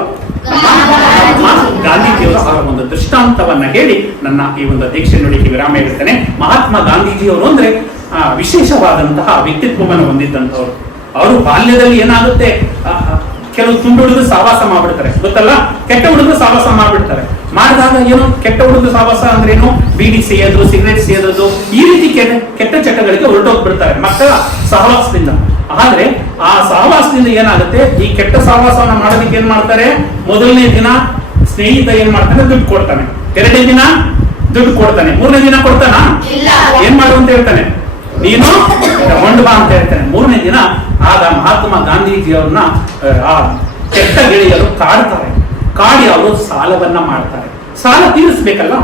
ಗಾಂಧೀಜಿಯವರು. ಅವರ ಒಂದು ದೃಷ್ಟಾಂತವನ್ನ ಹೇಳಿ ನನ್ನ ಈ ಒಂದು ದೀಕ್ಷೆ ನುಡಿಗೆ ವಿರಾಮ ಇಡುತ್ತೇನೆ. ಮಹಾತ್ಮ ಗಾಂಧೀಜಿಯವರು ಅಂದ್ರೆ ವಿಶೇಷವಾದಂತಹ ವ್ಯಕ್ತಿತ್ವವನ್ನು ಹೊಂದಿದ್ದಂಥವ್ರು. ಅವರು ಬಾಲ್ಯದಲ್ಲಿ ಏನಾಗುತ್ತೆ, ಕೆಲವು ತುಂಡು ಹುಡುಗರು ಸಾವಾಸ ಮಾಡ್ಬಿಡ್ತಾರೆ, ಗೊತ್ತಲ್ಲ? ಕೆಟ್ಟ ಹುಡುಗರು ಸಾವಾಸ ಮಾಡ್ಬಿಡ್ತಾರೆ. ಮಾಡಿದಾಗ ಏನು, ಕೆಟ್ಟ ಹುಡುಗರು ಸಾವಾಸ ಅಂದ್ರೇನು, ಬೀಡಿ ಸೇಯೋದು, ಸಿಗರೇಟ್ ಸೇಯೋದು, ಈ ರೀತಿ ಕೆಟ್ಟ ಚಟಗಳಿಗೆ ಹೊರಟೋಗ್ಬಿಡ್ತಾರೆ ಮಕ್ಕಳ ಸಹವಾಸದಿಂದ. ಆದ್ರೆ ಆ ಸಹವಾಸದಿಂದ ಏನಾಗುತ್ತೆ, ಈ ಕೆಟ್ಟ ಸಹವಾಸವನ್ನ ಮಾಡೋದಕ್ಕೆ ಏನ್ ಮಾಡ್ತಾರೆ, ಮೊದಲನೇ ದಿನ ಸ್ನೇಹಿತ ಏನ್ ಮಾಡ್ತಾನೆ, ದುಡ್ಡು ಕೊಡ್ತಾನೆ. ಎರಡನೇ ದಿನ ದುಡ್ಡು ಕೊಡ್ತಾನೆ. ಮೂರನೇ ದಿನ ಕೊಡ್ತಾನ? ಏನ್ ಮಾಡು ಅಂತ ಹೇಳ್ತಾನೆ, ನೀನು ತಗೊಂಡು ಬಾ ಅಂತ ಹೇಳ್ತಾನೆ. ಮೂರನೇ ದಿನ ಆಗ ಮಹಾತ್ಮ ಗಾಂಧೀಜಿಯವ್ರನ್ನ ಆ ಕೆಟ್ಟ ಗೆಳೆಯರು ಕಾಡ್ತಾರೆ. ಕಾಡಿ ಅವರು ಸಾಲವನ್ನ ಮಾಡ್ತಾರೆ. ಸಾಲ ತೀರಿಸ್ಬೇಕಲ್ಲ,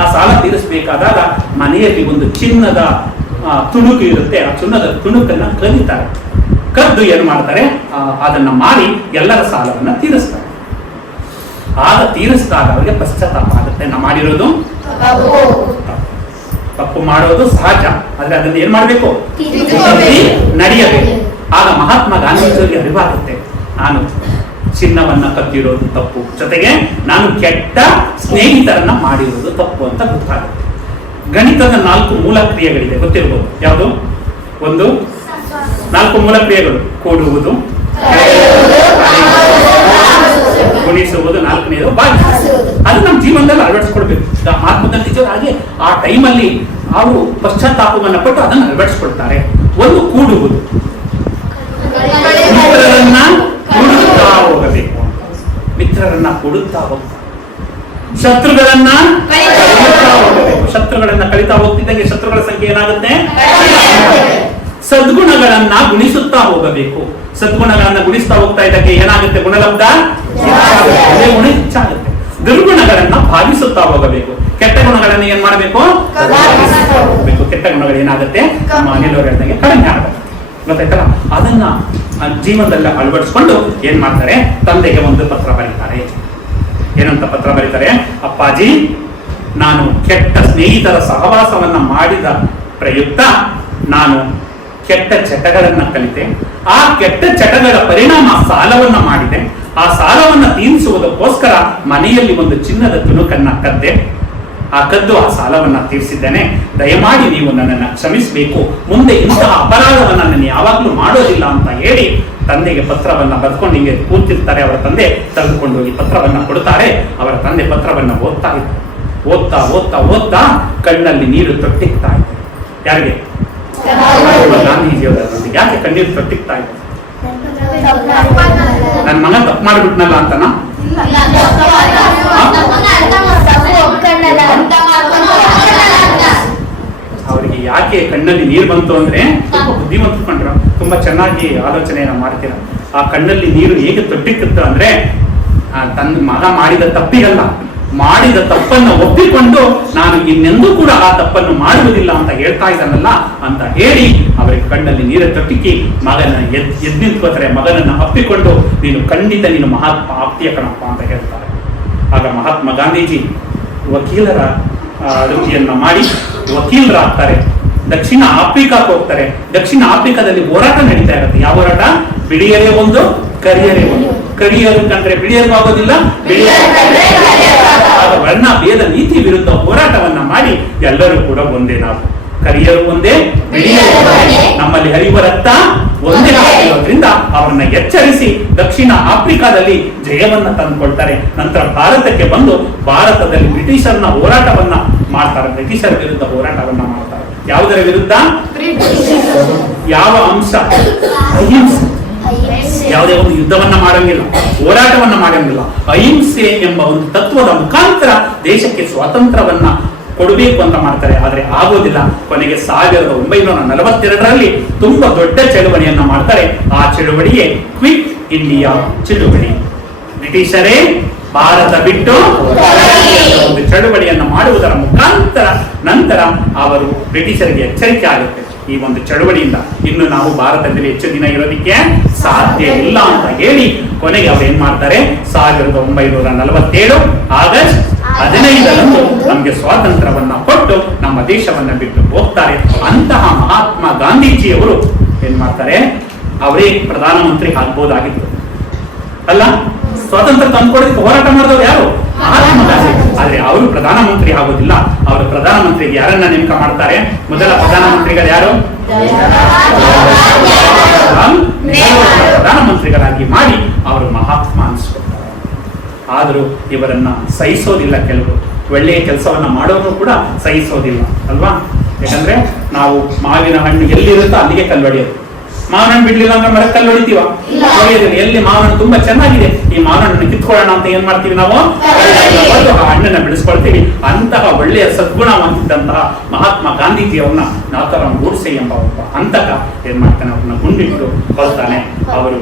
ಆ ಸಾಲ ತೀರಿಸ್ಬೇಕಾದಾಗ ಮನೆಯಲ್ಲಿ ಒಂದು ಚಿನ್ನದ ತುಣುಕು ಇರುತ್ತೆ. ಆ ಚಿನ್ನದ ತುಣುಕನ್ನ ಕದೀತಾರೆ. ಕದ್ದು ಏನ್ ಮಾಡ್ತಾರೆ, ಅದನ್ನ ಮಾರಿ ಎಲ್ಲರ ಸಾಲವನ್ನ ತೀರಿಸ್ತಾರೆ. ಆಗ ತೀರಿಸಿದಾಗ ಅವರಿಗೆ ಪಶ್ಚಾತ್ತಾಪ ಆಗುತ್ತೆ, ನಾ ಮಾಡಿರೋದು ತಪ್ಪು ಮಾಡೋದು ಸಹಜ, ಆದ್ರೆ ಅದನ್ನ ಏನ್ ಮಾಡ್ಬೇಕು, ನಡೆಯಬೇಕು. ಆಗ ಮಹಾತ್ಮ ಗಾಂಧೀಜಿಯವರಿಗೆ ಅರಿವಾಗುತ್ತೆ, ನಾನು ಚಿನ್ನವನ್ನ ಕದ್ದಿರೋದು ತಪ್ಪು, ಜೊತೆಗೆ ನಾನು ಕೆಟ್ಟ ಸ್ನೇಹಿತರನ್ನ ಮಾಡಿರೋದು ತಪ್ಪು ಅಂತ ಗೊತ್ತಾಗುತ್ತೆ. ಗಣಿತದ 4 ಮೂಲ ಕ್ರಿಯೆಗಳಿದೆ, ಗೊತ್ತಿರ್ಬೋದು. ಯಾವುದು? ಒಂದು 4 ಮೂಲ ಕ್ರಿಯೆಗಳು: ಕೂಡುವುದು, ಗುಣಿಸುವುದು, 4ನೇದು ಭಾಗಿಸುವುದು. ಅದು ನಮ್ಮ ಜೀವನದಲ್ಲಿ ಅಳವಡಿಸ್ಕೊಳ್ಬೇಕು. ಮಹಾತ್ಮ ಗಾಂಧೀಜಿಯವರು ಹಾಗೆ ಆ ಟೈಮಲ್ಲಿ ಅವರು ಪಶ್ಚಾತ್ತಾಪವನ್ನ ಪಟ್ಟು ಅದನ್ನು ಅಳವಡಿಸ್ಕೊಳ್ತಾರೆ. ಒಂದು ಕೂಡುವುದು, ಮಿತ್ರರನ್ನ ಕೂಡುತ್ತಾ ಹೋಗಬೇಕು, ಮಿತ್ರರನ್ನ ಕೂಡುತ್ತಾ ಹೋಗ್ತಾರೆ. ಶತ್ರುಗಳನ್ನ ಕಲಿತಾ ಹೋಗಬೇಕು, ಶತ್ರುಗಳನ್ನ ಕಲಿತಾ ಹೋಗ್ತಿದ್ದಂಗೆ ಶತ್ರುಗಳ ಸಂಖ್ಯೆ ಏನಾಗುತ್ತೆ? ಸದ್ಗುಣಗಳನ್ನ ಗುಣಿಸುತ್ತಾ ಹೋಗಬೇಕು, ಸದ್ಗುಣಗಳನ್ನ ಗುಣಿಸ್ತಾ ಹೋಗ್ತಾ ಇದ್ದಕ್ಕೆ ಏನಾಗುತ್ತೆ? ಗುಣಲಬ್ಧ ಗುಣ ಹೆಚ್ಚಾಗುತ್ತೆ. ದುರ್ಗುಣಗಳನ್ನ ಭಾಗಿಸುತ್ತಾ ಹೋಗಬೇಕು, ಕೆಟ್ಟ ಗುಣಗಳನ್ನ ಏನ್ ಮಾಡಬೇಕು? ಹೋಗಬೇಕು. ಕೆಟ್ಟ ಗುಣಗಳು ಏನಾಗುತ್ತೆ? ನಿಲುವರಿದಂಗೆ ಕಡಿಮೆ ಆಗುತ್ತೆ. ಗೊತ್ತಾಯ್ತಲ್ಲ? ಅದನ್ನ ಜೀವನದಲ್ಲಿ ಅಳವಡಿಸ್ಕೊಂಡು ಏನ್ ಮಾಡ್ತಾರೆ, ತಂದೆಗೆ ಒಂದು ಪತ್ರ ಬರೀತಾರೆ. ಏನಂತ ಪತ್ರ ಬರೀತಾರೆ? ಅಪ್ಪಾಜಿ, ನಾನು ಕೆಟ್ಟ ಸ್ನೇಹಿತರ ಸಹವಾಸವನ್ನ ಮಾಡಿದ ಪ್ರಯುಕ್ತ ನಾನು ಕೆಟ್ಟ ಚಟಗಳನ್ನ ಕಲಿತೆ. ಆ ಕೆಟ್ಟ ಚಟಗಳ ಪರಿಣಾಮ ಸಾಲವನ್ನ ಮಾಡಿದೆ. ಆ ಸಾಲವನ್ನ ತೀರಿಸುವುದಕ್ಕೋಸ್ಕರ ಮನೆಯಲ್ಲಿ ಒಂದು ಚಿನ್ನದ ತುಣುಕನ್ನ ಕದ್ದೆ. ಆ ಕದ್ದು ಆ ಸಾಲವನ್ನ ತೀರಿಸಿದ್ದೇನೆ. ದಯಮಾಡಿ ನೀವು ನನ್ನನ್ನು ಕ್ಷಮಿಸಬೇಕು. ಮುಂದೆ ಇಂತಹ ಅಪರಾಧವನ್ನ ನಾನು ಯಾವಾಗ್ಲೂ ಮಾಡೋದಿಲ್ಲ ಅಂತ ಹೇಳಿ ತಂದೆಗೆ ಪತ್ರವನ್ನ ಬರ್ಕೊಂಡು ಹಿಂಗೆ ಕೂತಿರ್ತಾರೆ. ಅವರ ತಂದೆ ತೆಗೆದುಕೊಂಡು ಹೋಗಿ ಪತ್ರವನ್ನ ಕೊಡ್ತಾರೆ. ಅವರ ತಂದೆ ಪತ್ರವನ್ನ ಓದ್ತಾ ಇದ್ದಾರೆ. ಓದ್ತಾ ಓದ್ತಾ ಓದ್ತಾ ಕಣ್ಣಲ್ಲಿ ನೀರು ತೊಟ್ಟಿಕ್ತಾ ಇದೆ. ಯಾರಿಗೆ? ಗಾಂಧೀಜಿಯವರ. ಯಾಕೆ ಕಣ್ಣೀರು ತೊಟ್ಟಿಕ್ತಾ ಇದೆ? ನನ್ನ ಮಗ ತಪ್ಪು ಮಾಡಿಬಿಟ್ನಲ್ಲ ಅಂತನ? ಅವರಿಗೆ ಯಾಕೆ ಕಣ್ಣಲ್ಲಿ ನೀರು ಬಂತು ಅಂದ್ರೆ, ತುಂಬಾ ಬುದ್ಧಿವಂತ ಕಂಡ್ರ, ತುಂಬಾ ಚೆನ್ನಾಗಿ ಆಲೋಚನೆಯನ್ನ ಮಾಡ್ತೀರ. ಆ ಕಣ್ಣಲ್ಲಿ ನೀರು ಹೇಗೆ ತೊಟ್ಟಿಕ್ಕುತ್ತ ಅಂದ್ರೆ, ತನ್ನ ಮಗ ಮಾಡಿದ ತಪ್ಪಿಗಲ್ಲ, ಮಾಡಿದ ತಪ್ಪನ್ನು ಒಪ್ಪಿಕೊಂಡು ನಾನು ಇನ್ನೆಂದೂ ಕೂಡ ಆ ತಪ್ಪನ್ನು ಮಾಡುವುದಿಲ್ಲ ಅಂತ ಹೇಳ್ತಾ ಇದ್ದಾನಲ್ಲ ಅಂತ ಹೇಳಿ ಅವರಿಗೆ ಕಣ್ಣಲ್ಲಿ ನೀರು ತೊಟ್ಟಿಕ್ಕಿ ಮಗನ ಎದ್ ನಿಂತ್ಕೋತಾರೆ. ಮಗನನ್ನ ಅಪ್ಪಿಕೊಂಡು, ನೀನು ಖಂಡಿತ ನೀನು ಮಹಾತ್ಮ ಆಗ್ತೀಯ ಕಣಪ್ಪ ಅಂತ ಹೇಳ್ತಾರೆ. ಆಗ ಮಹಾತ್ಮ ಗಾಂಧೀಜಿ ವಕೀಲರ ವೃತ್ತಿಯನ್ನ ಮಾಡಿ ವಕೀಲರಾಗ್ತಾರೆ. ದಕ್ಷಿಣ ಆಫ್ರಿಕಾಕ್ಕೆ ಹೋಗ್ತಾರೆ. ದಕ್ಷಿಣ ಆಫ್ರಿಕಾದಲ್ಲಿ ಹೋರಾಟ ನಡೀತಾ ಇರುತ್ತೆ. ಯಾವ ಹೋರಾಟ? ಬಿಳಿಯರೇ ಒಂದು ಕರಿಯರೇ ಒಂದು. ಕರಿಯರು ಕಂಡ್ರೆ ಬಿಳಿಯರು ಆಗೋದಿಲ್ಲ, ಆಗ ವರ್ಣ ಭೇದ ನೀತಿ ವಿರುದ್ಧ ಹೋರಾಟವನ್ನ ಮಾಡಿ ಎಲ್ಲರೂ ಕೂಡ ಒಂದೇ. ನಾವು ಕರಿಯರು ಒಂದೇ, ಬಿಳಿಯರು ಒಂದೇ, ನಮ್ಮಲ್ಲಿ ಹರಿಯುವ ರಕ್ತ ಒಂದೇ ಆಗಿರೋದ್ರಿಂದ ಅವರನ್ನ ಎಚ್ಚರಿಸಿ ದಕ್ಷಿಣ ಆಫ್ರಿಕಾದಲ್ಲಿ ಜಯವನ್ನ ತಂದುಕೊಳ್ತಾರೆ. ನಂತರ ಭಾರತಕ್ಕೆ ಬಂದು ಭಾರತದಲ್ಲಿ ಬ್ರಿಟಿಷರ್ನ ಹೋರಾಟವನ್ನ ಮಾಡ್ತಾರೆ. ಬ್ರಿಟಿಷರ ವಿರುದ್ಧ ಹೋರಾಟವನ್ನ ಮಾಡ್ತಾರೆ. ಯಾವುದರ ವಿರುದ್ಧ? ಯಾವ ಅಂಶ? ಅಹಿಂಸೆ. ಯಾವುದೇ ಒಂದು ಯುದ್ಧವನ್ನ ಮಾಡಂಗಿಲ್ಲ, ಹೋರಾಟವನ್ನ ಮಾಡಂಗಿಲ್ಲ. ಅಹಿಂಸೆ ಎಂಬ ಒಂದು ತತ್ವದ ಮುಖಾಂತರ ದೇಶಕ್ಕೆ ಸ್ವಾತಂತ್ರ್ಯವನ್ನ ಕೊಡಬೇಕು ಅಂತ ಮಾಡ್ತಾರೆ. ಆದ್ರೆ ಆಗೋದಿಲ್ಲ. ಕೊನೆಗೆ 1942ರಲ್ಲಿ ತುಂಬಾ ದೊಡ್ಡ ಚಳುವಳಿಯನ್ನ ಮಾಡ್ತಾರೆ. ಆ ಚಳುವಳಿಯೇ ಕ್ವಿಟ್ ಇಂಡಿಯಾ ಚಳುವಳಿ. ಬ್ರಿಟಿಷರೇ ಭಾರತ ಬಿಟ್ಟು ಒಂದು ಚಳುವಳಿಯನ್ನ ಮಾಡುವುದರ ಮುಖಾಂತರ ನಂತರ ಅವರು ಬ್ರಿಟಿಷರಿಗೆ ಎಚ್ಚರಿಕೆ ಆಗುತ್ತೆ. ಈ ಒಂದು ಚಳುವಳಿಯಿಂದ ಇನ್ನು ನಾವು ಭಾರತದಲ್ಲಿ ಹೆಚ್ಚು ದಿನ ಇರೋದಕ್ಕೆ ಸಾಧ್ಯ ಇಲ್ಲ ಅಂತ ಹೇಳಿ ಕೊನೆಗೆ ಅವ್ರು ಏನ್ ಮಾಡ್ತಾರೆ? 1947 ಆಗಸ್ಟ್ 15ರಂದು ನಮಗೆ ಸ್ವಾತಂತ್ರ್ಯವನ್ನ ಕೊಟ್ಟು ನಮ್ಮ ದೇಶವನ್ನ ಬಿಟ್ಟು ಹೋಗ್ತಾರೆ. ಅಂತಹ ಮಹಾತ್ಮ ಗಾಂಧೀಜಿಯವರು ಏನ್ ಮಾಡ್ತಾರೆ? ಅವರೇ ಪ್ರಧಾನಮಂತ್ರಿ ಆಗ್ಬೋದಾಗಿತ್ತು ಅಲ್ಲ? ಸ್ವಾತಂತ್ರ್ಯ ತಂದುಕೊಡೋದಕ್ಕೆ ಹೋರಾಟ ಮಾಡಿದವರು ಯಾರು? ಮಹಾತ್ಮ ಗಾಂಧಿ. ಆದ್ರೆ ಅವರು ಪ್ರಧಾನಮಂತ್ರಿ ಆಗೋದಿಲ್ಲ. ಅವರು ಪ್ರಧಾನಮಂತ್ರಿಗೆ ಯಾರನ್ನ ನೇಮಕ ಮಾಡ್ತಾರೆ? ಮೊದಲ ಪ್ರಧಾನಮಂತ್ರಿಗಳು ಯಾರು? ಪ್ರಧಾನಮಂತ್ರಿಗಳಾಗಿ ಮಾಡಿ ಅವರು ಮಹಾತ್ಮ ಅನ್ಸ್ಕೊಳ್ತಾರೆ. ಆದರೂ ಇವರನ್ನ ಸಹಿಸೋದಿಲ್ಲ ಕೆಲವರು. ಒಳ್ಳೆಯ ಕೆಲಸವನ್ನ ಮಾಡೋರು ಕೂಡ ಸಹಿಸೋದಿಲ್ಲ ಅಲ್ವಾ? ಯಾಕಂದ್ರೆ ನಾವು ಮಾವಿನ ಹಣ್ಣು ಎಲ್ಲಿರುತ್ತೋ ಅಲ್ಲಿಗೆ ಕಲ್ಲೊಡೆಯೋದು. ಮಾವಿನ ಹಣ್ಣು ಬಿಡ್ಲಿಲ್ಲ ಅಂದ್ರೆ ಮರ ಕಲ್ಲು ಹೊಡಿತೀವ? ಹೊಡೆಯೋದಿಲ್ಲ. ಎಲ್ಲಿ ಮಾವಿನ ಹಣ್ಣು ತುಂಬಾ ಚೆನ್ನಾಗಿದೆ, ಈ ಮಾವಿನ ಹಣ್ಣನ್ನು ಕಿತ್ಕೊಳ್ಳೋಣ ಅಂತ ಏನ್ ಮಾಡ್ತೀವಿ ನಾವು? ಆ ಹಣ್ಣನ್ನ ಬಿಡಿಸ್ಕೊಳ್ತೀವಿ. ಅಂತಹ ಒಳ್ಳೆಯ ಸದ್ಗುಣ ಹೊಂದಿದ್ದಂತಹ ಮಹಾತ್ಮ ಗಾಂಧೀಜಿಯವ್ರನ್ನ ನಾಥರಾಮ್ ಗೋಡ್ಸೆ ಎಂಬ ಒಬ್ಬ ಹಂತಕ ಏನ್ ಮಾಡ್ತಾನೆ? ಅವ್ರನ್ನ ಗುಂಡಿಟ್ಟು ಕೊಲ್ತಾನೆ. ಅವರು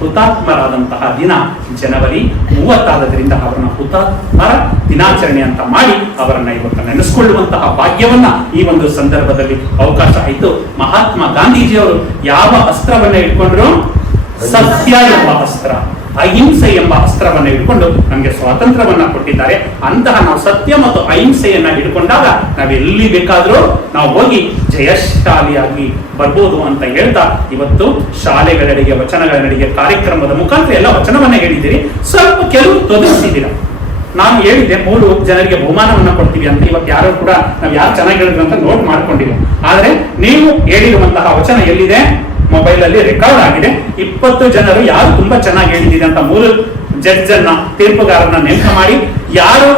ಹುತಾತ್ಮರಾದಂತಹ ದಿನ ಜನವರಿ 30 ಅವರನ್ನ ಹುತಾತ್ಮರ ದಿನಾಚರಣೆ ಅಂತ ಮಾಡಿ ಅವರನ್ನ ಇವತ್ತು ನೆನೆಸ್ಕೊಳ್ಳುವಂತಹ ಭಾಗ್ಯವನ್ನ ಈ ಒಂದು ಸಂದರ್ಭದಲ್ಲಿ ಅವಕಾಶ ಆಯಿತು. ಮಹಾತ್ಮ ಗಾಂಧೀಜಿಯವರು ಯಾವ ಅಸ್ತ್ರವನ್ನ ಇಟ್ಕೊಂಡ್ರು? ಸತ್ಯ ಎಂಬ ಅಸ್ತ್ರ, ಅಹಿಂಸೆ ಎಂಬ ಅಸ್ತ್ರವನ್ನ ಇಟ್ಕೊಂಡು ನಮಗೆ ಸ್ವಾತಂತ್ರ್ಯವನ್ನ ಕೊಟ್ಟಿದ್ದಾರೆ. ಅಂತಹ ನಾವು ಸತ್ಯ ಮತ್ತು ಅಹಿಂಸೆಯನ್ನ ಹಿಡ್ಕೊಂಡಾಗ ನಾವೆಲ್ಲಿ ಬೇಕಾದ್ರೂ ನಾವು ಹೋಗಿ ಜಯಶಾಲಿಯಾಗಿ ಬರ್ಬೋದು ಅಂತ ಹೇಳ್ತಾ ಇವತ್ತು ಶಾಲೆಗಳೆಡೆಗೆ ವಚನಗಳೆಡೆಗೆ ಕಾರ್ಯಕ್ರಮದ ಮುಖಾಂತರ ಎಲ್ಲ ವಚನವನ್ನ ಹೇಳಿದ್ದೀರಿ. ಸ್ವಲ್ಪ ಕೆಲವು ತೊದಗಿಸಿದ್ದೀರಾ. ನಾನು ಹೇಳಿದ್ದೆ 3 ಜನರಿಗೆ ಬಹುಮಾನವನ್ನ ಕೊಡ್ತೀವಿ ಅಂತ. ಇವತ್ತು ಯಾರು ಕೂಡ ನಾವು ಯಾರು ಚೆನ್ನಾಗಿ ಹೇಳಿದ್ರು ಅಂತ ನೋಟ್ ಮಾಡ್ಕೊಂಡಿಲ್ಲ. ಆದ್ರೆ ನೀವು ಹೇಳಿರುವಂತಹ ವಚನ ಎಲ್ಲಿದೆ? ಮೊಬೈಲ್ ಅಲ್ಲಿ ರೆಕಾರ್ಡ್ ಆಗಿದೆ. 20 ಜನರು ಯಾರು ತುಂಬಾ ಚೆನ್ನಾಗಿ ಹೇಳಿದ್ದೀರಿ ಅಂತ 3 ಜಡ್ಜ್ ಅನ್ನ, ತೀರ್ಪುಗಾರನ ನೇಮಕ ಮಾಡಿ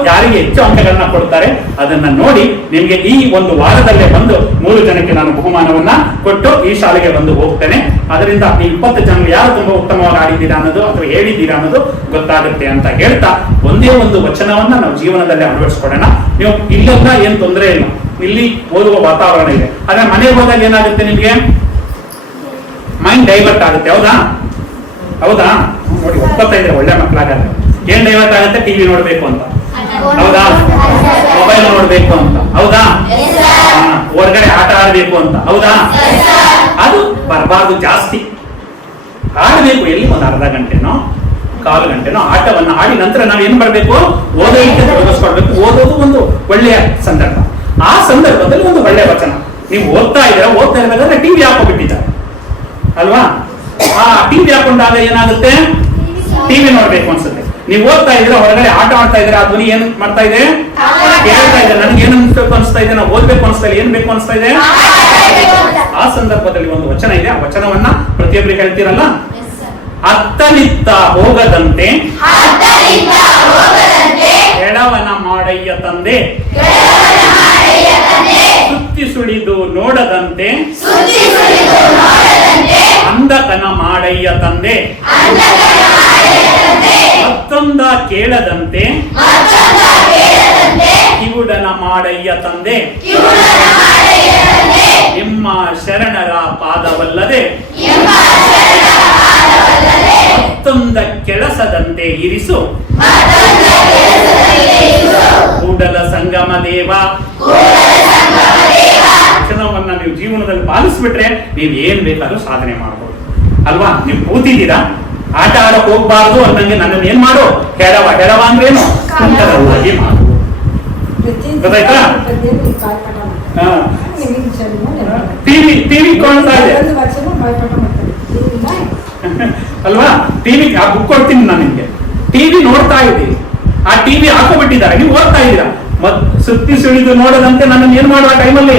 ಯಾರಿಗೆ ಹೆಚ್ಚು ಅಂಕಗಳನ್ನ ಕೊಡ್ತಾರೆ ಅದನ್ನ ನೋಡಿ ನಿಮ್ಗೆ ಈ ಒಂದು ವಾರದಲ್ಲೇ ಬಂದು 3 ಜನಕ್ಕೆ ನಾನು ಬಹುಮಾನವನ್ನ ಕೊಟ್ಟು ಈ ಶಾಲೆಗೆ ಬಂದು ಹೋಗ್ತೇನೆ. ಅದರಿಂದ ಈ 20 ಜನರು ಯಾರು ತುಂಬಾ ಉತ್ತಮವಾಗಿ ಆಡಿದ್ದೀರಾ ಅನ್ನೋದು ಅಥವಾ ಹೇಳಿದ್ದೀರಾ ಅನ್ನೋದು ಗೊತ್ತಾಗುತ್ತೆ ಅಂತ ಹೇಳ್ತಾ ಒಂದೇ ಒಂದು ವಚನವನ್ನ ನಾವು ಜೀವನದಲ್ಲಿ ಅಳವಡಿಸ್ಕೊಡೋಣ. ನೀವು ಇಲ್ಲೆಲ್ಲ ಏನ್ ತೊಂದರೆ ಇಲ್ಲ, ಇಲ್ಲಿ ಓದುವ ವಾತಾವರಣ ಇದೆ. ಆದ್ರೆ ಮನೆಗೆ ಹೋದಾಗ ಏನಾಗುತ್ತೆ? ನಿಮ್ಗೆ ಮೈಂಡ್ ಡೈವರ್ಟ್ ಆಗುತ್ತೆ. ಹೌದಾ? ಹೌದಾ? ನೋಡಿ, ಒಪ್ಪತ್ತಾ ಇದ್ರೆ ಒಳ್ಳೆ ಮಕ್ಕಳಾಗಲ್ಲ. ಏನ್ ಡೈವರ್ಟ್ ಆಗುತ್ತೆ? ಟಿವಿ ನೋಡ್ಬೇಕು ಅಂತ. ಹೌದಾ? ಮೊಬೈಲ್ ನೋಡ್ಬೇಕು ಅಂತ. ಹೌದಾ? ಹೊರಗಡೆ ಆಟ ಆಡ್ಬೇಕು ಅಂತ. ಹೌದಾ? ಅದು ಬರಬಾರ್ದು. ಜಾಸ್ತಿ ಆಡ್ಬೇಕು. ಎಲ್ಲಿ ಒಂದು ಅರ್ಧ ಗಂಟೆನೋ 1/4 ಗಂಟೆನೋ ಆಟವನ್ನ ಆಡಿ ನಂತರ ನಾವು ಏನ್ ಮಾಡ್ಬೇಕು? ಓದೋದಕ್ಕೆ ತೊಡಗಿಸ್ಕೊಳ್ಬೇಕು. ಓದೋದು ಒಂದು ಒಳ್ಳೆಯ ಸಂದರ್ಭ. ಆ ಸಂದರ್ಭದಲ್ಲಿ ಒಂದು ಒಳ್ಳೆಯ ವಚನ. ನೀವು ಓದ್ತಾ ಇರ್ಬೇಕಾದ್ರೆ ಟಿವಿ ಹಾಕೋಬಿಟ್ಟಿದ್ದಾರೆ ಅಲ್ವಾ? ಆ ಟಿವಿ ಹಾಕೊಂಡಾಗ ಏನಾಗುತ್ತೆ? ಟಿವಿ ನೋಡ್ಬೇಕು ಅನ್ಸುತ್ತೆ. ನೀವು ಓದ್ತಾ ಇದ್ರೆ ಹೊರಗಡೆ ಆಟ ಆಡ್ತಾ ಇದ್ರೆ ಆ ಧ್ವನಿ ಏನ್ ಮಾಡ್ತಾ ಇದೆ? ಕೇಳ್ತಾ ಇದೆ. ನನಗೆ ಏನ್ ಅನ್ಸ್ಬೇಕು ಅನ್ಸ್ತಾ ಇದೆ? ನಾವು ಓದ್ಬೇಕು ಅನ್ಸ್ತಾ ಇಲ್ಲ, ಏನ್ ಬೇಕು ಅನ್ಸ್ತಾ ಇದೆ? ಆ ಸಂದರ್ಭದಲ್ಲಿ ಒಂದು ವಚನ ಇದೆ. ಆ ವಚನವನ್ನ ಪ್ರತಿಯೊಬ್ಬರಿಗೆ ಹೇಳ್ತೀರಲ್ಲ. ಅತ್ತನಿತ್ತ ಹೋಗದಂತೆ ಎಡವನ ಮಾಡಯ್ಯ ತಂದೆ, ಸುತ್ತಿ ಸುಳಿದು ನೋಡದಂತೆ ಅಂಧಕನ ಮಾಡಯ್ಯ ತಂದೆ, ಮತ್ತೊಂದ ಕೇಳದಂತೆ ಕಿವುಡನ ಮಾಡಯ್ಯ ತಂದೆ, ನಿಮ್ಮ ಶರಣರ ಪಾದವಲ್ಲದೆ ಮತ್ತೊಂದ ಕೆಲಸದಂತೆ ಇರಿಸು ಕೂಡಲ ಸಂಗಮ ದೇವ. ವಚನವನ್ನ ನೀವು ಜೀವನದಲ್ಲಿ ಪಾಲಿಸ್ಬಿಟ್ರೆ ನೀವು ಏನ್ ಬೇಕಾದ್ರೂ ಸಾಧನೆ ಮಾಡಬಹುದು ಅಲ್ವಾ? ನೀವು ಕೂತಿದ್ದೀರಾ, ಆಟ ಆಡಕ್ ಹೋಗ್ಬಾರ್ದು ಅನ್ನಂಗೆ ನನ್ನನ್ನು ಏನ್ ಮಾಡು, ಹೆಡವ. ಹೆಡವ ಅಂದ್ರೇನು? ಕುಂಟರನ್ನಾಗಿ ಮಾಡು. ಗೊತ್ತಾಯ್ತಾ? ಟಿವಿ ಕಾಣ್ತಾ ಇದೆ ಅಲ್ವಾ? ಟಿವಿ ಆ ಬುಕ್ ಕೊಡ್ತೀನಿ ನಾನು ನಿಮ್ಗೆ. ಟಿವಿ ನೋಡ್ತಾ ಇದ್ದೀವಿ, ಆ ಟಿವಿ ಹಾಕೋಬಿಟ್ಟಿದ್ದಾರೆ, ನೀವು ಓದ್ತಾ ಇದ್ದೀರಾ. ಸುತ್ತಿ ಸುಳಿದು ನೋಡದಂತೆ ನನ್ನನ್ನು ಏನ್ ಮಾಡುವ ಟೈಮಲ್ಲಿ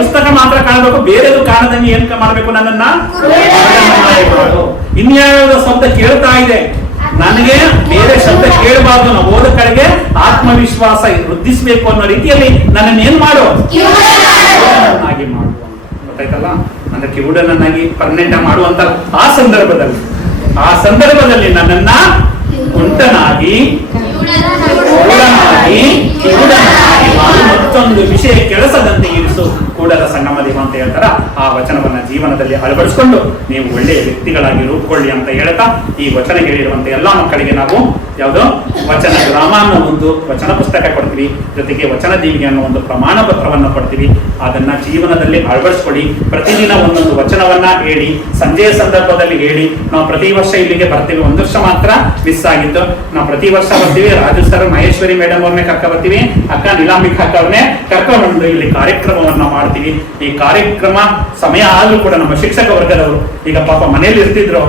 ಪುಸ್ತಕ ಮಾತ್ರ ಕಾಣಬೇಕು, ಬೇರೆದು ಕಾಣದಂಗೆ ಏನ್ ಮಾಡ್ಬೇಕು, ನನ್ನನ್ನ ಮಾಡು. ಇನ್ಯಾವುದೋ ಶಬ್ದ ಕೇಳ್ತಾ ಇದೆ, ನನಗೆ ಬೇರೆ ಶಬ್ದ ಕೇಳಬಾರ್ದು. ನಾವು ಓದ ಕಡೆಗೆ ಆತ್ಮವಿಶ್ವಾಸ ವೃದ್ಧಿಸಬೇಕು ಅನ್ನೋ ರೀತಿಯಲ್ಲಿ ನನ್ನನ್ನು ಏನ್ ಮಾಡು, ಕಿವುಡನನ್ನಾಗಿ ಮಾಡು. ಗೊತ್ತಾಯ್ತಲ್ಲ? ಅಂದ್ರೆ ಕಿವುಡನನ್ನಾಗಿ ಪರ್ಮನೆಂಟ್ ಮಾಡುವಂತ ಆ ಸಂದರ್ಭದಲ್ಲಿ ನನ್ನನ್ನ ಕುಂಟನಾಗಿ ಮತ್ತೊಂದು ವಿಷಯ ಕೆಲಸದಂತೆ ಇರಿಸು ಕೂಡಲ ಸಂಗಮ ದೇವ ಅಂತ ಹೇಳ್ತಾರ. ಆ ವಚನವನ್ನ ಜೀವನದಲ್ಲಿ ಅಳವಡಿಸಿಕೊಂಡು ನೀವು ಒಳ್ಳೆಯ ವ್ಯಕ್ತಿಗಳಾಗಿ ರೂಪುಕೊಳ್ಳಿ ಅಂತ ಹೇಳ್ತಾ, ಈ ವಚನ ಹೇಳಿರುವಂತೆ ಎಲ್ಲಾ ಮಕ್ಕಳಿಗೆ ನಾವು ಯಾವುದು ವಚನ ಗ್ರಾಮ ಅನ್ನೋ ಒಂದು ವಚನ ಪುಸ್ತಕ ಕೊಡ್ತೀವಿ, ಜೊತೆಗೆ ವಚನ ದೀವಿಗೆ ಅನ್ನೋ ಒಂದು ಪ್ರಮಾಣ ಪತ್ರವನ್ನು ಕೊಡ್ತೀವಿ. ಅದನ್ನ ಜೀವನದಲ್ಲಿ ಅಳವಡಿಸ್ಕೊಳ್ಳಿ. ಪ್ರತಿದಿನ ಒಂದೊಂದು ವಚನವನ್ನ ಹೇಳಿ, ಸಂಜೆಯ ಸಂದರ್ಭದಲ್ಲಿ ಹೇಳಿ. ನಾವು ಪ್ರತಿ ವರ್ಷ ಇಲ್ಲಿಗೆ ಬರ್ತೀವಿ, ಒಂದು ವರ್ಷ ಮಾತ್ರ ಮಿಸ್ ಆಗಿತ್ತು. ನಾವು ಪ್ರತಿ ವರ್ಷ ಬರ್ತೀವಿ. ರಾಜು ಸರ್, ಮಹೇಶ್ವರಿ ಮೇಡಮ್ ಅವ್ರನ್ನೇ ಕರ್ಕ ಬರ್ತೀವಿ, ಅಕ್ಕ ನಿಲಾಂಬಿಕಾ ಅಕ್ಕ ಅವ್ರನ್ನೇ ಕರ್ಕೊಂಡು ಇಲ್ಲಿ ಕಾರ್ಯಕ್ರಮವನ್ನ ಮಾಡ್ತೀವಿ. ಈ ಕಾರ್ಯಕ್ರಮ ಸಮಯ ಆದ್ರೂ ಕೂಡ ನಮ್ಮ ಶಿಕ್ಷಕ ವರ್ಗದವರು ಈಗ ಪಾಪ ಮನೆಯಲ್ಲಿ ಇರ್ತಿದ್ರು,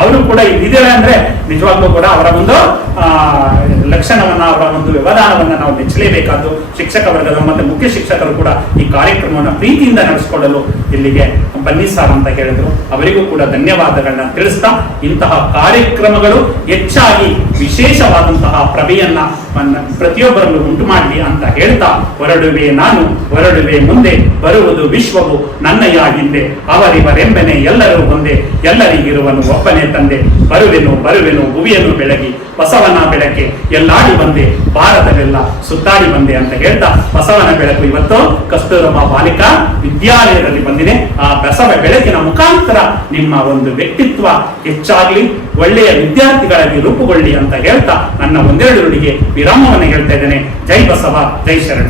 ಅವರು ಕೂಡ ಇಲ್ಲಿದ್ದಾರೆ ಅಂದ್ರೆ ನಿಜವಾಗ್ಲೂ ಕೂಡ ಅವರ ಒಂದು ಲಕ್ಷಣವನ್ನ, ಅವರ ಒಂದು ವ್ಯವಧಾನವನ್ನ ನಾವು ಮೆಚ್ಚಲೇಬೇಕಾದ್ದು. ಶಿಕ್ಷಕ ವರ್ಗದವರು ಮತ್ತೆ ಮುಖ್ಯ ಶಿಕ್ಷಕರು ಕೂಡ ಈ ಕಾರ್ಯಕ್ರಮವನ್ನು ಪ್ರೀತಿಯಿಂದ ನಡೆಸಿಕೊಳ್ಳಲು ಇಲ್ಲಿಗೆ ಬನ್ನಿ ಸಾರ್ ಅಂತ ಹೇಳಿದ್ರು. ಅವರಿಗೂ ಕೂಡ ಧನ್ಯವಾದಗಳನ್ನ ತಿಳಿಸ್ತಾ, ಇಂತಹ ಕಾರ್ಯಕ್ರಮಗಳು ಹೆಚ್ಚಾಗಿ ವಿಶೇಷವಾದಂತಹ ಪ್ರಭೆಯನ್ನ ಪ್ರತಿಯೊಬ್ಬರಲ್ಲೂ ಉಂಟು ಮಾಡಲಿ ಅಂತ ಹೇಳ್ತಾ, ಹೊರಡುವೆ ನಾನು, ಹೊರಡುವೆ ಮುಂದೆ, ಬರುವುದು ವಿಶ್ವವು ನನ್ನಯ ಹಿಂದೆ, ಅವರಿವರೆಂಬನೆ ಎಲ್ಲರೂ ಒಂದೇ, ಎಲ್ಲರಿಗಿರುವನು ಒಬ್ಬನೇ ತಂದೆ, ಬರುವೆನು ಭುವಿಯನ್ನು ಬೆಳಗಿ, ಬಸವನ ಬೆಳಕೆ ಎಲ್ಲಾಡಿ ಬಂದೆ, ಭಾರತವೆಲ್ಲ ಸುತ್ತಾಡಿ ಬಂದೆ ಅಂತ ಹೇಳ್ತಾ, ಬಸವನ ಬೆಳಕು ಇವತ್ತು ಕಸ್ತೂರಬಾ ಬಾಲಿಕಾ ವಿದ್ಯಾಲಯದಲ್ಲಿ ಬಂದಿದೆ. ಆ ಬಸವ ಬೆಳಕಿನ ಮುಖಾಂತರ ನಿಮ್ಮ ಒಂದು ವ್ಯಕ್ತಿತ್ವ ಹೆಚ್ಚಾಗ್ಲಿ, ಒಳ್ಳೆಯ ವಿದ್ಯಾರ್ಥಿಗಳಾಗಿ ರೂಪುಗೊಳ್ಳಿ ಅಂತ ಹೇಳ್ತಾ ನನ್ನ ಒಂದೆರಡು ನುಡಿಗೆ ವಿರಾಮವನ್ನು ಹೇಳ್ತಾ ಇದ್ದೇನೆ. ಜೈ ಬಸವ, ಜೈ ಶರಣ.